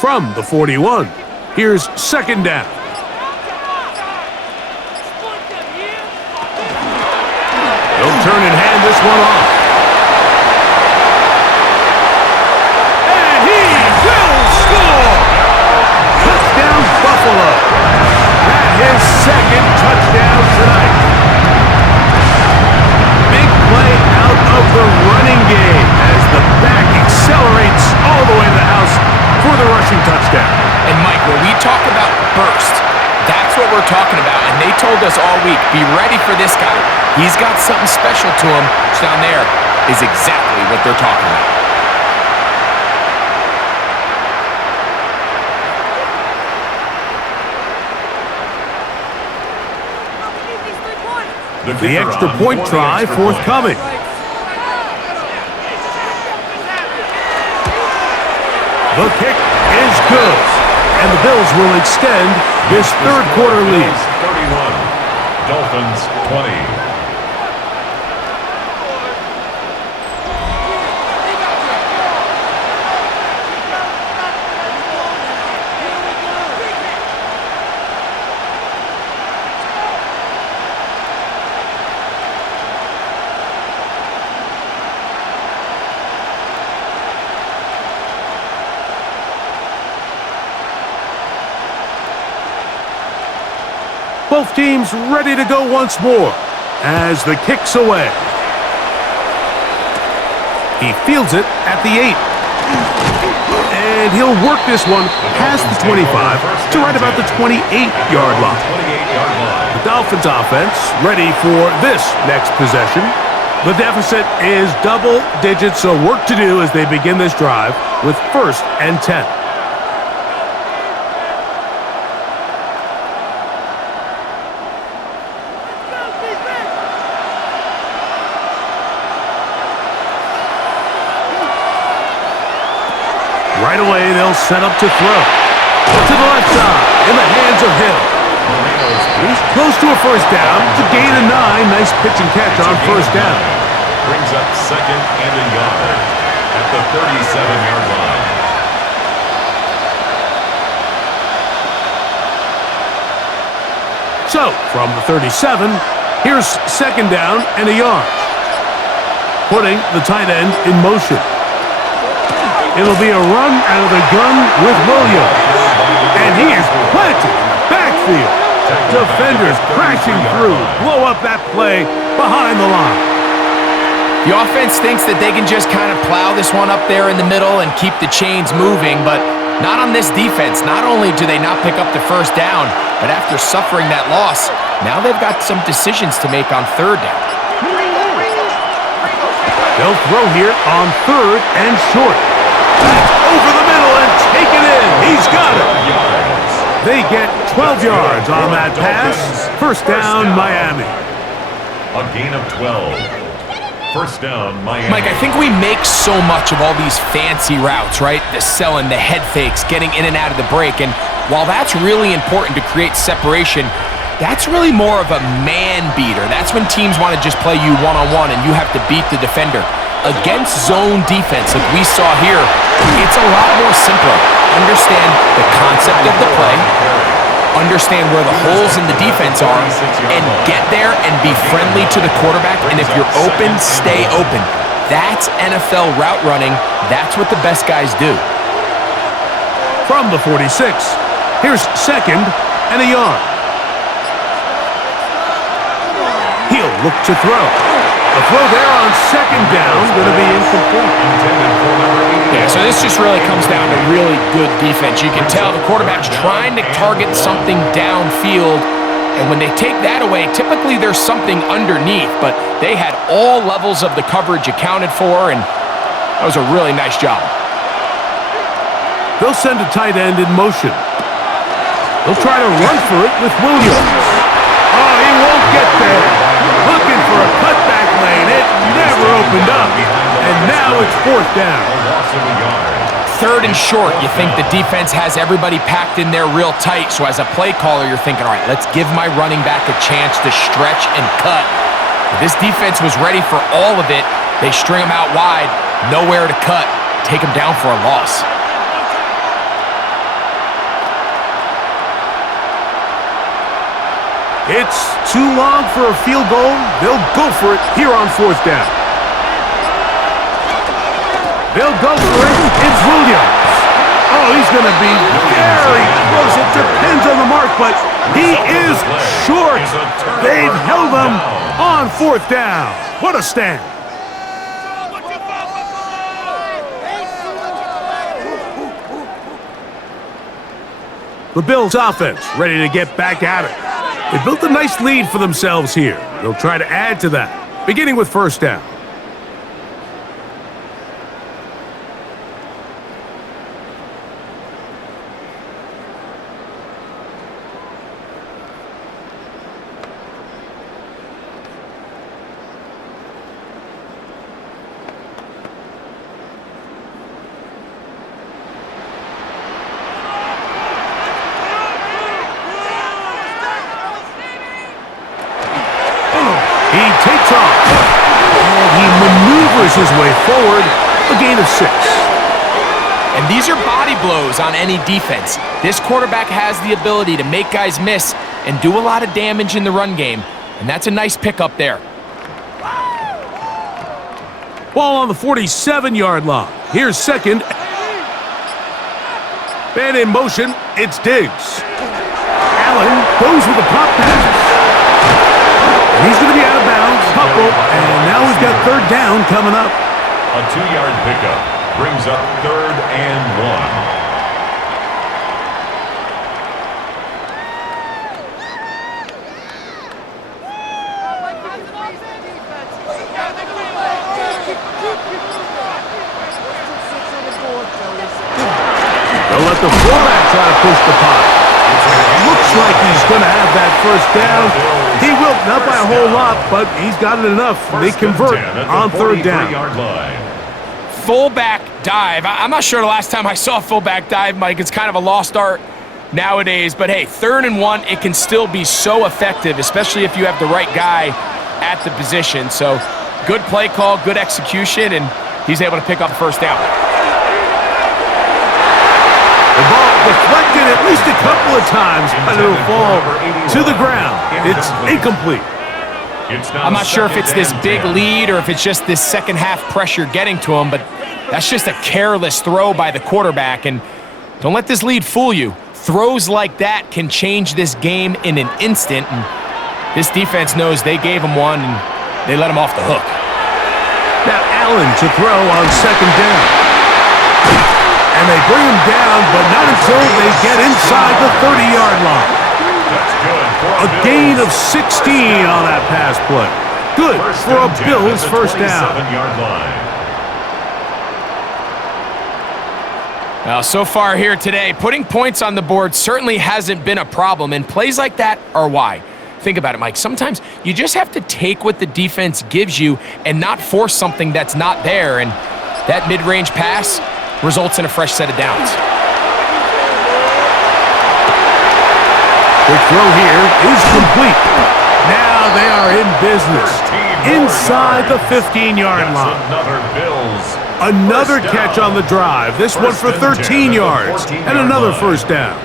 From the 41, here's 2nd down. He'll turn and hand this one off. And he will score! Touchdown, Buffalo. That his 2nd touchdown tonight. Big play out of the running game as the back accelerates all the way to the house for the rushing touchdown. And Mike, when we talk about burst, that's what we're talking about. And they told us all week, be ready for this guy. He's got something special to him. Which down there is exactly what they're talking about. The extra point try forthcoming. The kick is good, and the Bills will extend this 3rd quarter lead. 31, Dolphins 20. Both teams ready to go once more as the kick's away. He fields it at the 8. And he'll work this one past the 25 to right about the 28-yard line. The Dolphins offense ready for this next possession. The deficit is double digits, so work to do as they begin this drive with 1st and 10. Right away, they'll set up to throw. To the left side, in the hands of Hill. He's close to a first down. It's a gain of 9. Nice pitch and catch on first down. Brings up 2nd and a yard at the 37-yard line. So, from the 37, here's 2nd down and a yard. Putting the tight end in motion. It'll be a run out of the gun with Williams. And he is planted in the backfield. Defenders crashing through. Blow up that play behind the line. The offense thinks that they can just kind of plow this one up there in the middle and keep the chains moving, but not on this defense. Not only do they not pick up the first down, but after suffering that loss, now they've got some decisions to make on 3rd down. They'll throw here on 3rd and short. That's over the middle and taken in. He's got it. They get 12 yards on that pass. First down, Miami. A gain of 12. First down, Miami. Mike, I think we make so much of all these fancy routes, right? The selling, the head fakes, getting in and out of the break. And while that's really important to create separation, that's really more of a man beater. That's when teams want to just play you one-on-one and you have to beat the defender. Against zone defense like we saw here, it's a lot more simpler. Understand the concept of the play, understand where the holes in the defense are, and get there and be friendly to the quarterback. And if you're open, stay open. That's NFL route running. That's what the best guys do. From the 46, here's second and a yard. He'll look to throw. A throw there on second down, going to be incomplete. Yeah, so this just really comes down to really good defense. You can tell the quarterback's trying to target something downfield, and when they take that away, typically there's something underneath, but they had all levels of the coverage accounted for, and that was a really nice job. They'll send a tight end in motion. They'll try to run for it with Williams. Oh, he won't get there. Looking for a cutback lane. It never opened up. And now it's fourth down. Third and short, you think the defense has everybody packed in there real tight, so as a play caller, you're thinking, all right, let's give my running back a chance to stretch and cut. But this defense was ready for all of it. They string him out wide, nowhere to cut, take him down for a loss. It's too long for a field goal. They'll go for it here on fourth down. They'll go for it. It's Williams. Oh, he's going to be very close. It depends on the mark, but he is short. They've held him on fourth down. What a stand. The Bills offense ready to get back at it. They built a nice lead for themselves here. They'll try to add to that, beginning with first down. He takes off, and he maneuvers his way forward, a gain of 6. And these are body blows on any defense. This quarterback has the ability to make guys miss and do a lot of damage in the run game, and that's a nice pickup there. Ball on the 47-yard line. Here's second. And in motion, it's Diggs. Allen goes with a pop pass. And he's going to be out of bounds. Couple, and now we've got third down coming up. A 2-yard pickup brings up third and 1. They'll let the fullback try to push the pot. Looks like he's going to have that first down. He will, not by a whole lot, but he's got it enough. They convert on third down. Fullback dive. I'm not sure the last time I saw a fullback dive, Mike. It's kind of a lost art nowadays. But hey, third and 1, it can still be so effective, especially if you have the right guy at the position. So good play call, good execution, and he's able to pick up first down. The ball deflected at least a couple of times, but it'll fall to the ground. It's incomplete. I'm not sure if it's this big lead or if it's just this second half pressure getting to him, but that's just a careless throw by the quarterback. And don't let this lead fool you. Throws like that can change this game in an instant. And this defense knows they gave him one and they let him off the hook. Now Allen to throw on second down. And they bring him down, but not until they get inside the 30-yard line. A gain of 16 on that pass play. Good for a Bills first down. Well, so far here today, putting points on the board certainly hasn't been a problem, and plays like that are why. Think about it, Mike. Sometimes you just have to take what the defense gives you and not force something that's not there, and that mid-range pass results in a fresh set of downs. Quick throw here is complete. Now they are in business inside the 15-yard line. Another catch on the drive. This one for 13 yards and another first down.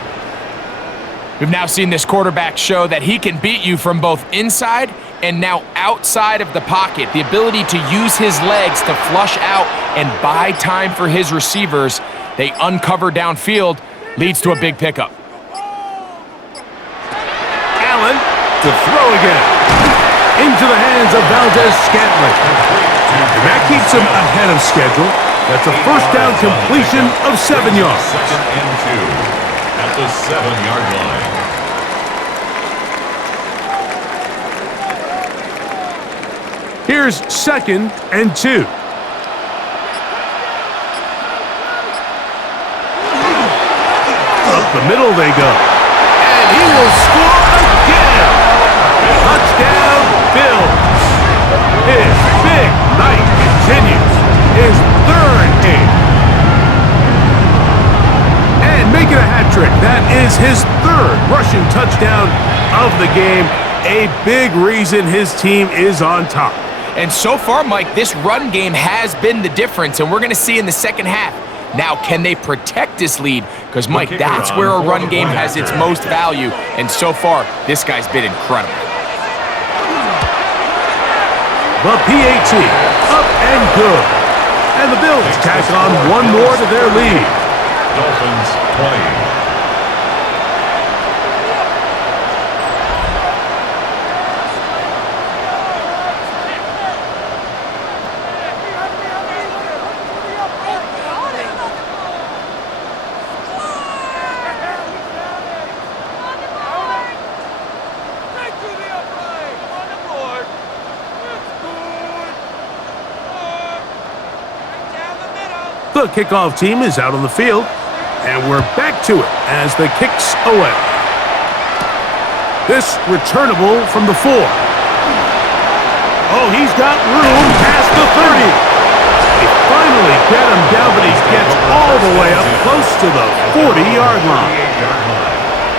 We've now seen this quarterback show that he can beat you from both inside and now outside of the pocket. The ability to use his legs to flush out and buy time for his receivers. They uncover downfield, leads to a big pickup. Allen to throw again. Into the hands of Valdez-Scantling. And that keeps him ahead of schedule. That's a first down completion of 7 yards. Second and 2 at the 7-yard line. Here's 2nd and 2. Up the middle they go. And he will score again. Touchdown, Bills. His big night continues. His 3rd game. And making a hat trick. That is his 3rd rushing touchdown of the game. A big reason his team is on top. And so far, Mike, this run game has been the difference, and we're going to see in the second half. Now, can they protect this lead? Because, Mike, that's where a run game has its most value, and so far, this guy's been incredible. The PAT, up and good. And the Bills tack on one more to their lead. Dolphins 20. The kickoff team is out on the field, and we're back to it as the kicks away. This returnable from the 4. Oh, he's got room past the 30. They finally get him down, but he gets all the way up close to the 40-yard line.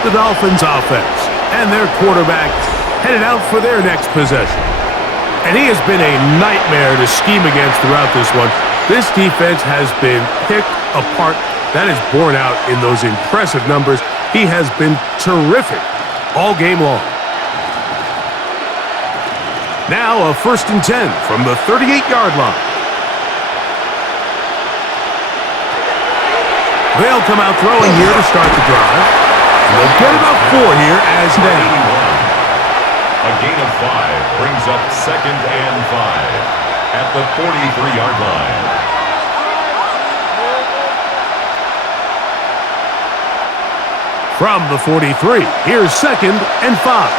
The Dolphins offense and their quarterback headed out for their next possession. And he has been a nightmare to scheme against throughout this one. This defense has been picked apart. That is borne out in those impressive numbers. He has been terrific all game long. Now a 1st and 10 from the 38-yard line. They'll come out throwing here to start the drive. And they'll get about 4 here as they. A gain of 5 brings up 2nd and 5 at the 43-yard line. From the 43, here's 2nd and 5.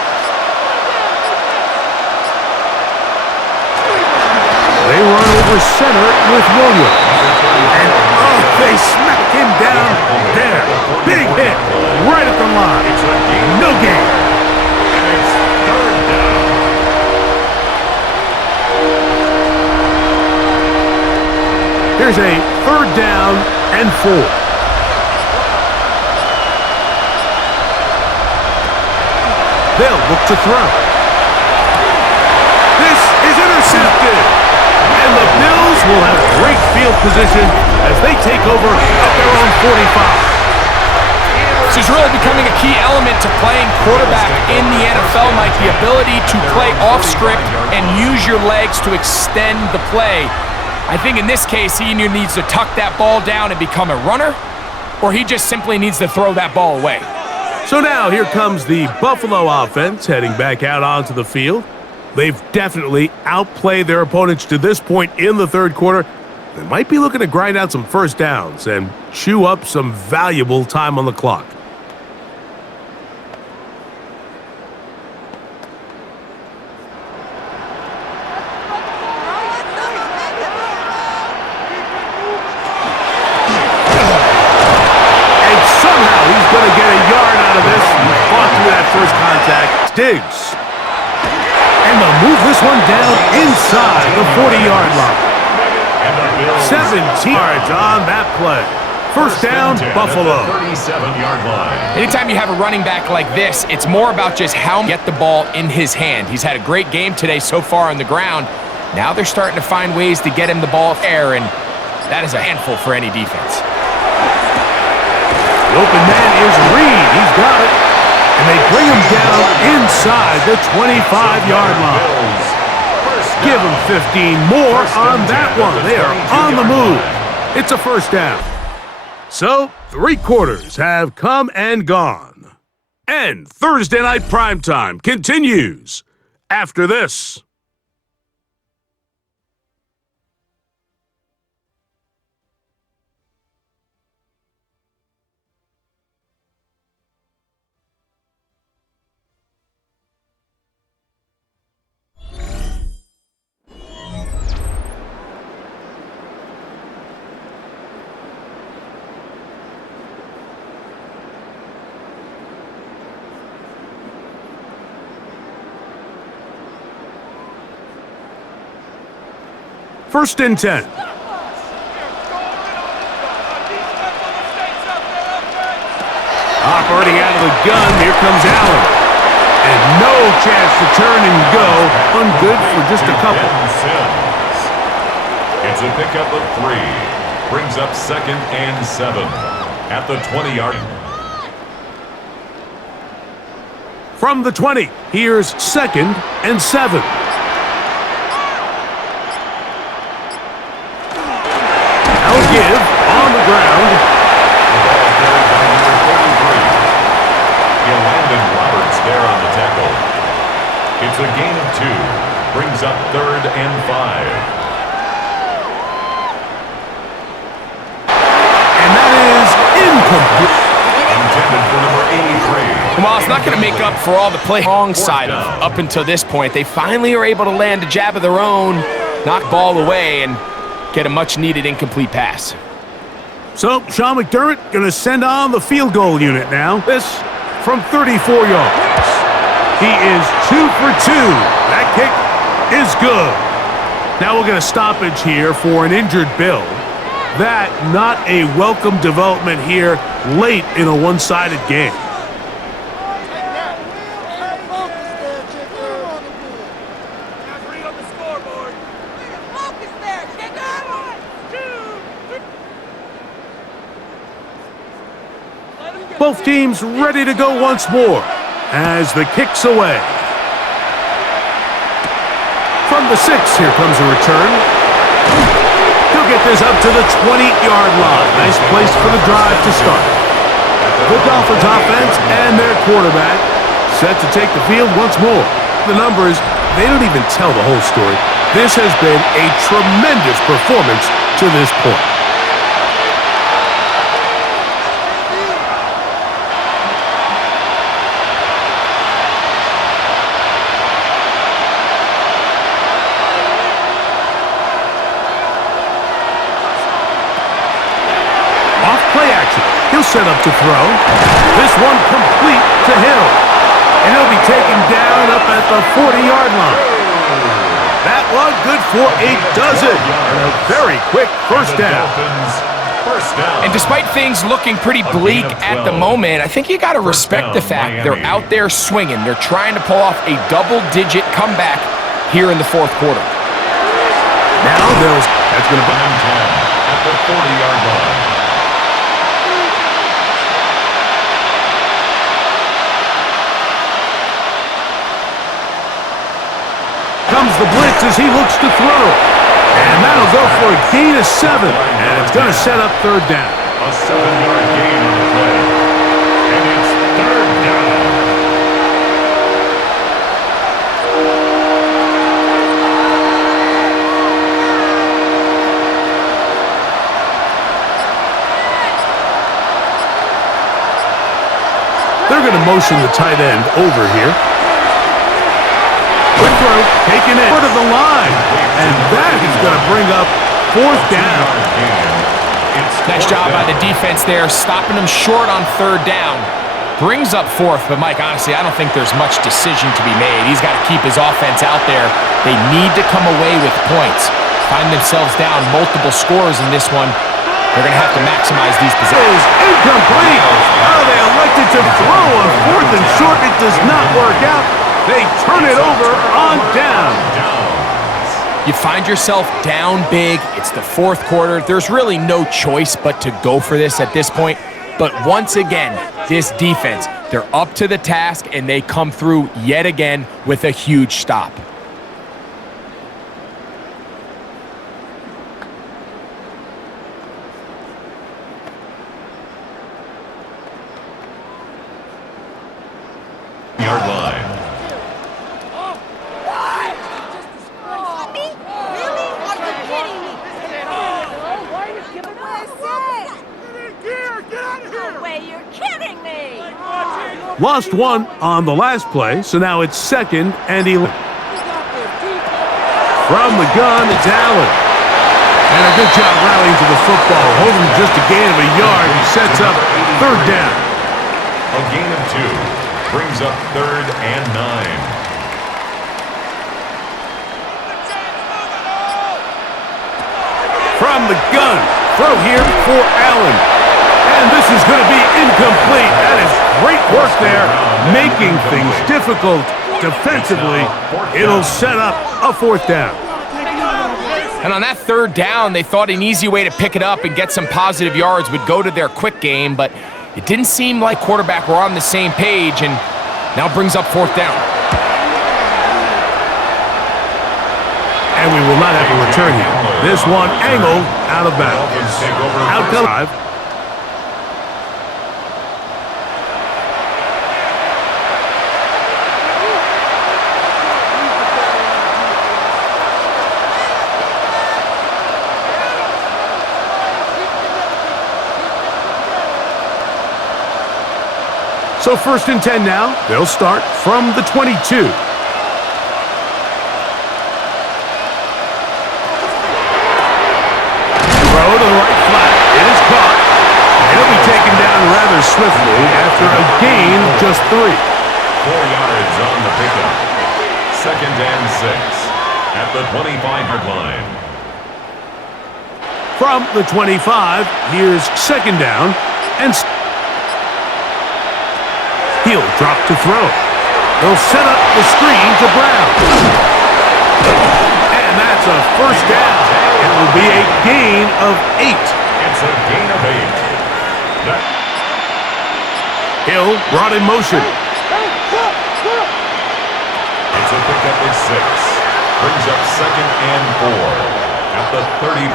They run over center with Williams. And, oh, they smack him down there. Big hit right at the line. No gain. And it's 3rd down. Here's a 3rd down and 4. They'll look to throw. This is intercepted. And the Bills will have great field position as they take over at their own 45. This is really becoming a key element to playing quarterback in the NFL, Mike. The ability to play off script and use your legs to extend the play. I think in this case, he either needs to tuck that ball down and become a runner, or he just simply needs to throw that ball away. So now here comes the Buffalo offense heading back out onto the field. They've definitely outplayed their opponents to this point in the 3rd quarter. They might be looking to grind out some first downs and chew up some valuable time on the clock. Diggs. And they'll move this one down inside the 40-yard line. 17 yards on that play. First down, Buffalo. 37-yard line. Anytime you have a running back like this, it's more about just how to get the ball in his hand. He's had a great game today so far on the ground. Now they're starting to find ways to get him the ball fair, and that is a handful for any defense. The open man is Reed. He's got it. And they bring him down inside the 25-yard line. Give him 15 more on that one. They are on the move. It's a first down. So, 3 quarters have come and gone. And Thursday Night Primetime continues after this. First and 10. Operating out of the gun, here comes Allen. And no chance to turn and go. Ungood for just a couple. It's a pickup of 3. Brings up 2nd and 7 at the 20-yard. From the 20, here's 2nd and 7. Give on the ground. The ball carried by number 33. Landon Roberts there on the tackle. It's a gain of 2. Brings up 3rd and 5. And that is incomplete. Intended for number 83. Well, it's not going to make up for all the play wrong side of up until this point. They finally are able to land a jab of their own, knock ball away, and get a much-needed incomplete pass. So, Sean McDermott going to send on the field goal unit now. This from 34 yards. He is 2 for 2. That kick is good. Now we'll get a stoppage here for an injured Bill. That not a welcome development here late in a one-sided game. Both teams ready to go once more as the kick's away. From the 6, here comes a return. He'll get this up to the 20-yard line. Nice place for the drive to start. The Dolphins offense and their quarterback set to take the field once more. The numbers, they don't even tell the whole story. This has been a tremendous performance to this point. He'll set up to throw. This one complete to Hill. And he'll be taken down up at the 40-yard line. That one good for a dozen. And a very quick first down. And despite things looking pretty bleak at the moment, I think you got to respect the fact they're out there swinging. They're trying to pull off a double-digit comeback here in the 4th quarter. Now that's going to be 10 at the 40-yard line. comes the blitz as he looks to throw. And that'll go for a gain of 7. And it's going to set up 3rd down. A 7-yard gain on the play. And it's 3rd down. They're going to motion the tight end over here. Quick throw, taken in, foot of the line. And that is going to bring up 4th down. Nice job by the defense there, stopping them short on 3rd down. Brings up fourth, but Mike, honestly, I don't think there's much decision to be made. He's got to keep his offense out there. They need to come away with points. Find themselves down multiple scores in this one. They're going to have to maximize these possessions. Incomplete. Oh, they elected to throw on 4th and short. It does not work out. They turn it over on down. You find yourself down big. It's the 4th quarter. There's really no choice but to go for this at this point. But once again, this defense, they're up to the task, and they come through yet again with a huge stop. Yard line. Lost one on the last play, so now it's 2nd and 11. From the gun, it's Allen. And a good job rallying to the football. Holding just a gain of a yard. He sets up 3rd down. A gain of 2 brings up 3rd and 9. From the gun, throw here for Allen. And this is going to be incomplete. That is great work there, making things difficult defensively. It'll set up a 4th down. And on that 3rd down, they thought an easy way to pick it up and get some positive yards would go to their quick game, but it didn't seem like quarterback were on the same page, and now brings up 4th down. And we will not have a return here. This one angled out of bounds. Out comes 5. So 1st and 10 now. They'll start from the 22. Throw to the right flat. It is caught. It'll be taken down rather swiftly after a gain of just 3. 4 yards on the pickup. 2nd and 6 at the 25-yard line. From the 25, here's 2nd down, and he'll drop to throw. They'll set up the screen to Brown. And that's a 1st down. It will be a gain of 8. It's a gain of 8. Hill brought in motion. It's a pickup of 6. Brings up 2nd and 4 at the 30.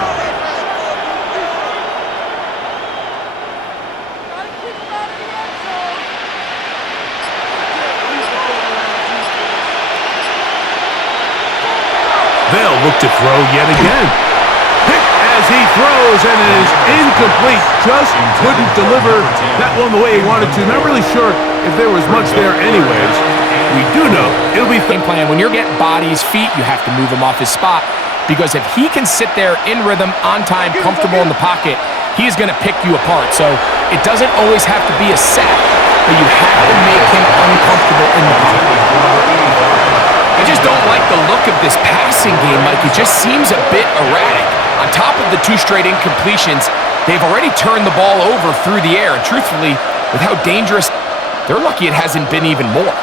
They'll look to throw yet again. Picked as he throws, and it is incomplete. Just couldn't deliver that one the way he wanted to. Not really sure if there was much there anyways. We do know it'll be Game plan. When you're getting bodies, feet, you have to move him off his spot, because if he can sit there in rhythm, on time, comfortable in the pocket, he's going to pick you apart. So it doesn't always have to be a sack, but you have to make him uncomfortable in the pocket. I just don't like the look of this passing game, Mike. It just seems a bit erratic. On top of the 2 straight incompletions, they've already turned the ball over through the air. And truthfully, with how dangerous, they're lucky it hasn't been even more.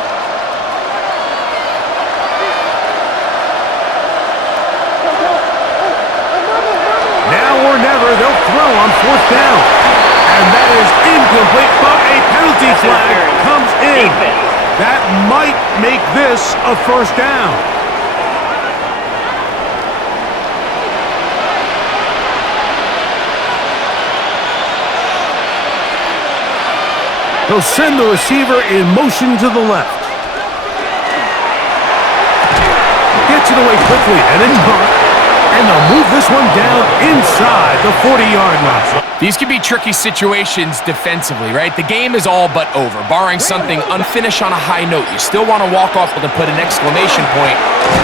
now or never. They'll throw on 4th down. And that is incomplete, but a penalty flag comes in. That might make this a 1st down. They'll send the receiver in motion to the left. Gets it away quickly, and it's caught. And they'll move this one down inside the 40-yard line. These can be tricky situations defensively, right? The game is all but over. Barring something unfinished on a high note, you still want to walk off with and put an exclamation point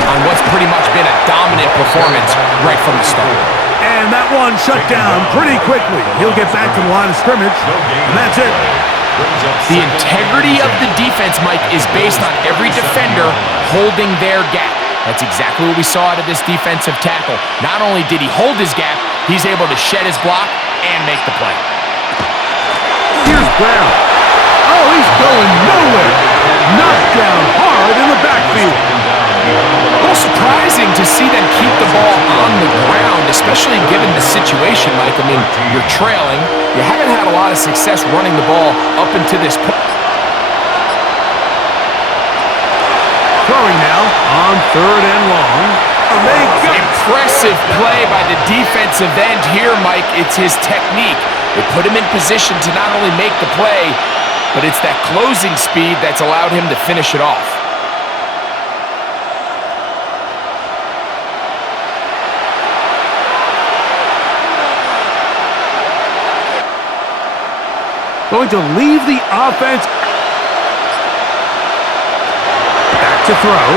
on what's pretty much been a dominant performance right from the start. And that one shut down pretty quickly. He'll get back to the line of scrimmage, and that's it. The integrity of the defense, Mike, is based on every defender holding their gap. That's exactly what we saw out of this defensive tackle. Not only did he hold his gap, he's able to shed his block and make the play. Here's Brown. Oh, he's going nowhere. Knocked down hard in the backfield. A little surprising to see them keep the ball on the ground, especially given the situation, Mike. I mean, you're trailing. You haven't had a lot of success running the ball up until this point. Throwing now on 3rd and long. Impressive play by the defensive end here, Mike. It's his technique. It put him in position to not only make the play, but it's that closing speed that's allowed him to finish it off. Going to leave the offense. Back to throw.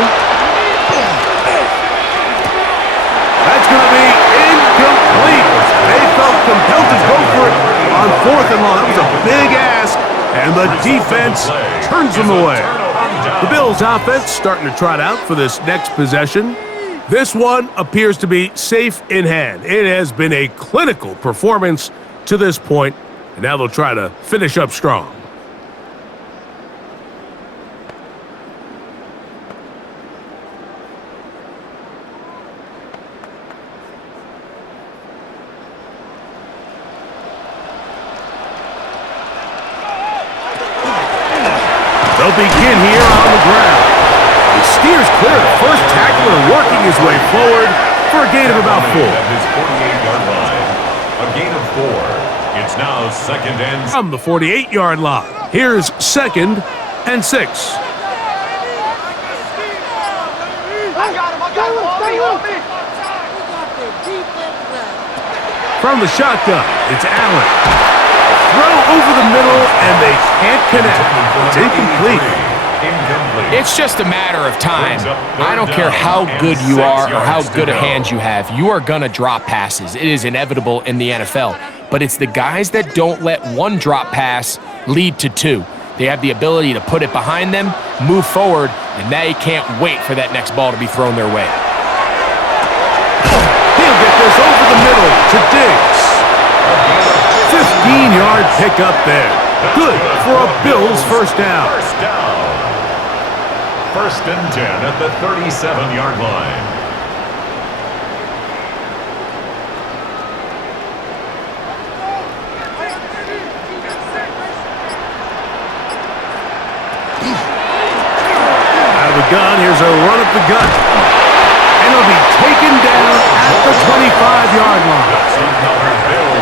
That's going to be incomplete. They felt compelled to go for it on 4th and long. That was a big ask, and the defense turns them away. The Bills' offense starting to trot out for this next possession. This one appears to be safe in hand. It has been a clinical performance to this point, and now they'll try to finish up strong. They'll begin here on the ground. He steers clear of the first tackle and working his way forward for a gain of about 4. At his 48-yard line. A gain of 4. It's now 2nd and... From the 48-yard line, here's 2nd and 6. From the shotgun, it's Allen. Throw over the middle, and they can't connect. It's incomplete. It's just a matter of time. I don't care how good you are or how good a hand you have. You are going to drop passes. It is inevitable in the NFL. But it's the guys that don't let one drop pass lead to 2. They have the ability to put it behind them, move forward, and they can't wait for that next ball to be thrown their way. He'll get this over the middle to Diggs. 15-yard pickup there. Good for a Bills first down. 1st and 10 at the 37-yard line. Out of the gun, here's a run up the gut. And it'll be taken down at the 25-yard line.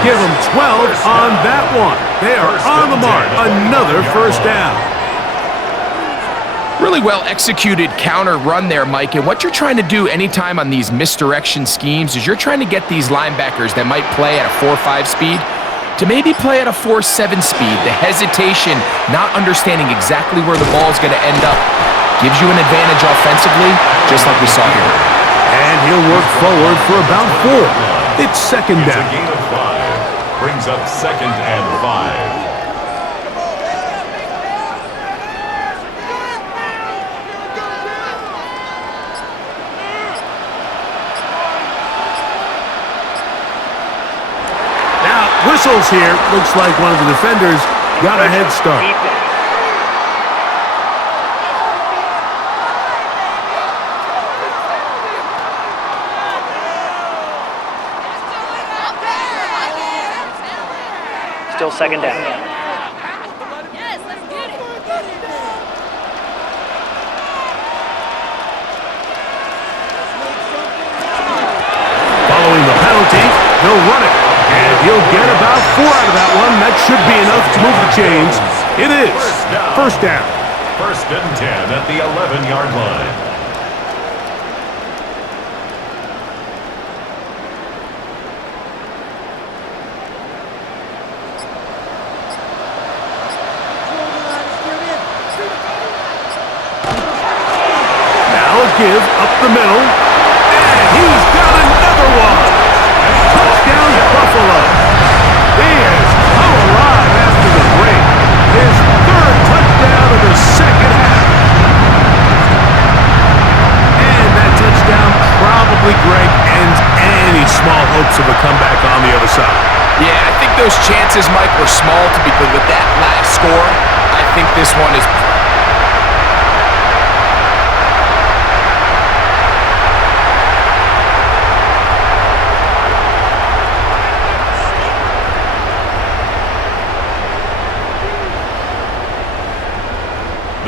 Give them 12 on that one. They are on the mark. Another first down. Really well executed counter run there, Mike. And what you're trying to do anytime on these misdirection schemes is you're trying to get these linebackers that might play at a 4.5 speed to maybe play at a 4.7 speed. The hesitation, not understanding exactly where the ball is going to end up, gives you an advantage offensively, just like we saw here. And he'll work forward for about 4. It's 2nd down. It's a gain of 5. Brings up 2nd and 5. Now, whistles here. Looks like one of the defenders got a head start. Still 2nd down. Yes, let's get it. Following the penalty, he'll run it. And he'll get about 4 out of that one. That should be enough to move the chains. It is. First down. 1st and 10 at the 11-yard line. Give up the middle, and he's got another one. Touchdown Buffalo. He has come alive after the break. His chance of a comeback on the other side. Yeah, I think those chances, Mike, were small to be good with that last score. I think this one is...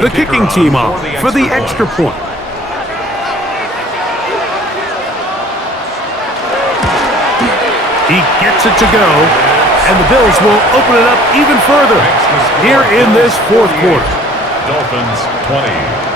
The kicking team off for the extra point. He gets it to go, and the Bills will open it up even further here in this fourth quarter. Dolphins 20.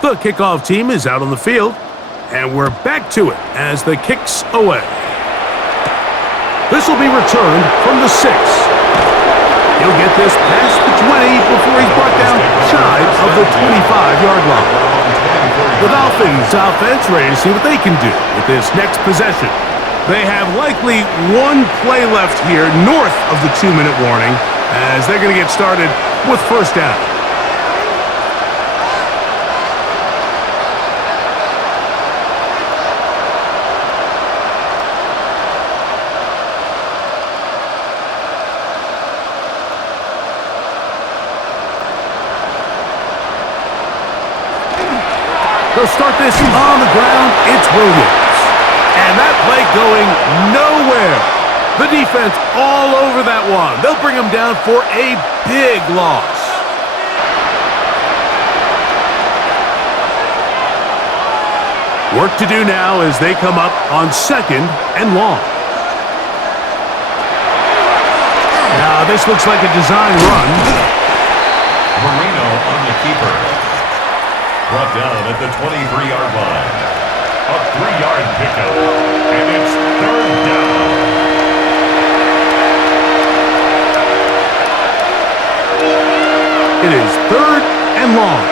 The kickoff team is out on the field, and we're back to it as the kick's away. This will be returned from the 6. He'll get this past the 20 before he's brought down shy of the 25-yard line. The Dolphins offense ready to see what they can do with this next possession. They have likely one play left here north of the 2-minute warning as they're going to get started with first down. They'll start this on the ground. It's Williams. And that play going nowhere. The defense all over that one. They'll bring him down for a big loss. Work to do now as they come up on 2nd and long. Now this looks like a design run. Marino on the keeper. Brought down at the 23-yard line. A 3-yard pickup, and it's third down. It is 3rd and long.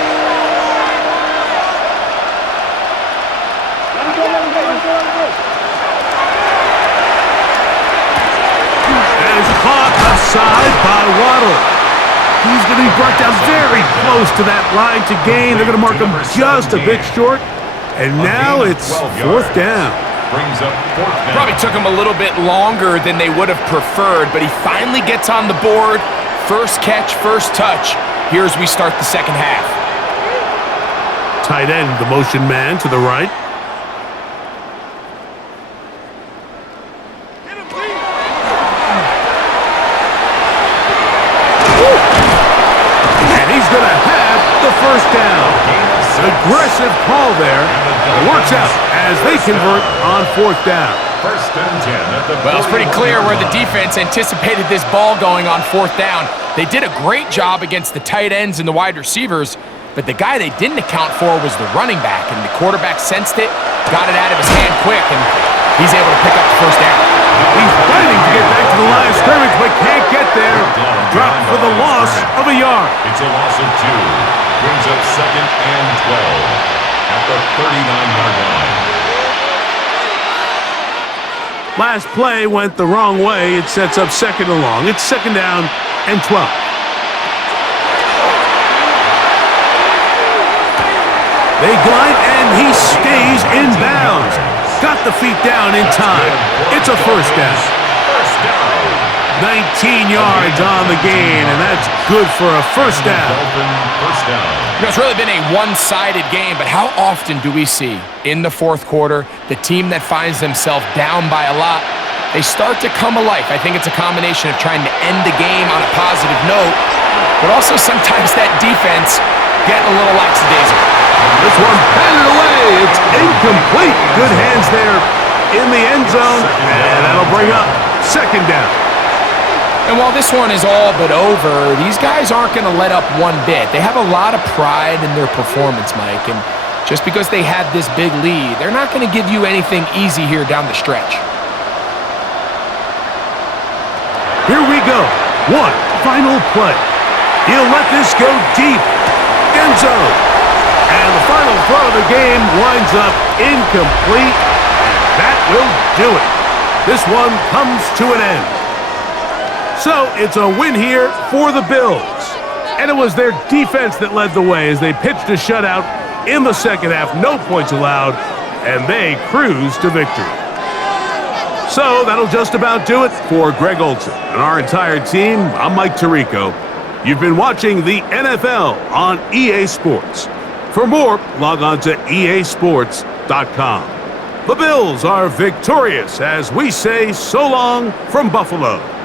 And is caught offside by Waddle. He's going to be brought down very close to that line to gain. They're going to mark him just a bit short. And now it's 4th down. Brings up 4th down. Probably took him a little bit longer than they would have preferred, but he finally gets on the board. First catch, first touch. Here as we start the second half. Tight end, the motion man to the right. First down. Aggressive call there. It works out as they convert on 4th down. 1st and 10 at the... Well, it's pretty clear where the defense anticipated this ball going on 4th down. They did a great job against the tight ends and the wide receivers, but the guy they didn't account for was the running back, and the quarterback sensed it, got it out of his hand quick, and he's able to pick up the first down. He's fighting to get back to the line of scrimmage, but can't get there. Dropped for the loss of a yard. It's a loss of 2. Brings up 2nd and 12 at the 39-yard line. Last play went the wrong way. It sets up 2nd and long. It's 2nd down and 12. They glide, and he stays in bounds. Got the feet down in time. It's a first down. 19 yards on the gain, and that's good for a first down. You know, it's really been a one-sided game, but how often do we see in the 4th quarter the team that finds themselves down by a lot, they start to come alive? I think it's a combination of trying to end the game on a positive note, but also sometimes that defense getting a little lackadaisical. This one batted away. It's incomplete. Good hands there in the end zone, and that'll bring up 2nd down. And while this one is all but over, these guys aren't going to let up one bit. They have a lot of pride in their performance, Mike, and just because they had this big lead, they're not going to give you anything easy here down the stretch. Here we go. One final play. He'll let this go deep. End zone. And the final throw of the game winds up incomplete. That will do it. This one comes to an end. So it's a win here for the Bills. And it was their defense that led the way as they pitched a shutout in the second half. No points allowed, and they cruised to victory. So that'll just about do it for Greg Olson and our entire team. I'm Mike Tirico. You've been watching the NFL on EA Sports. For more, log on to easports.com. The Bills are victorious as we say so long from Buffalo.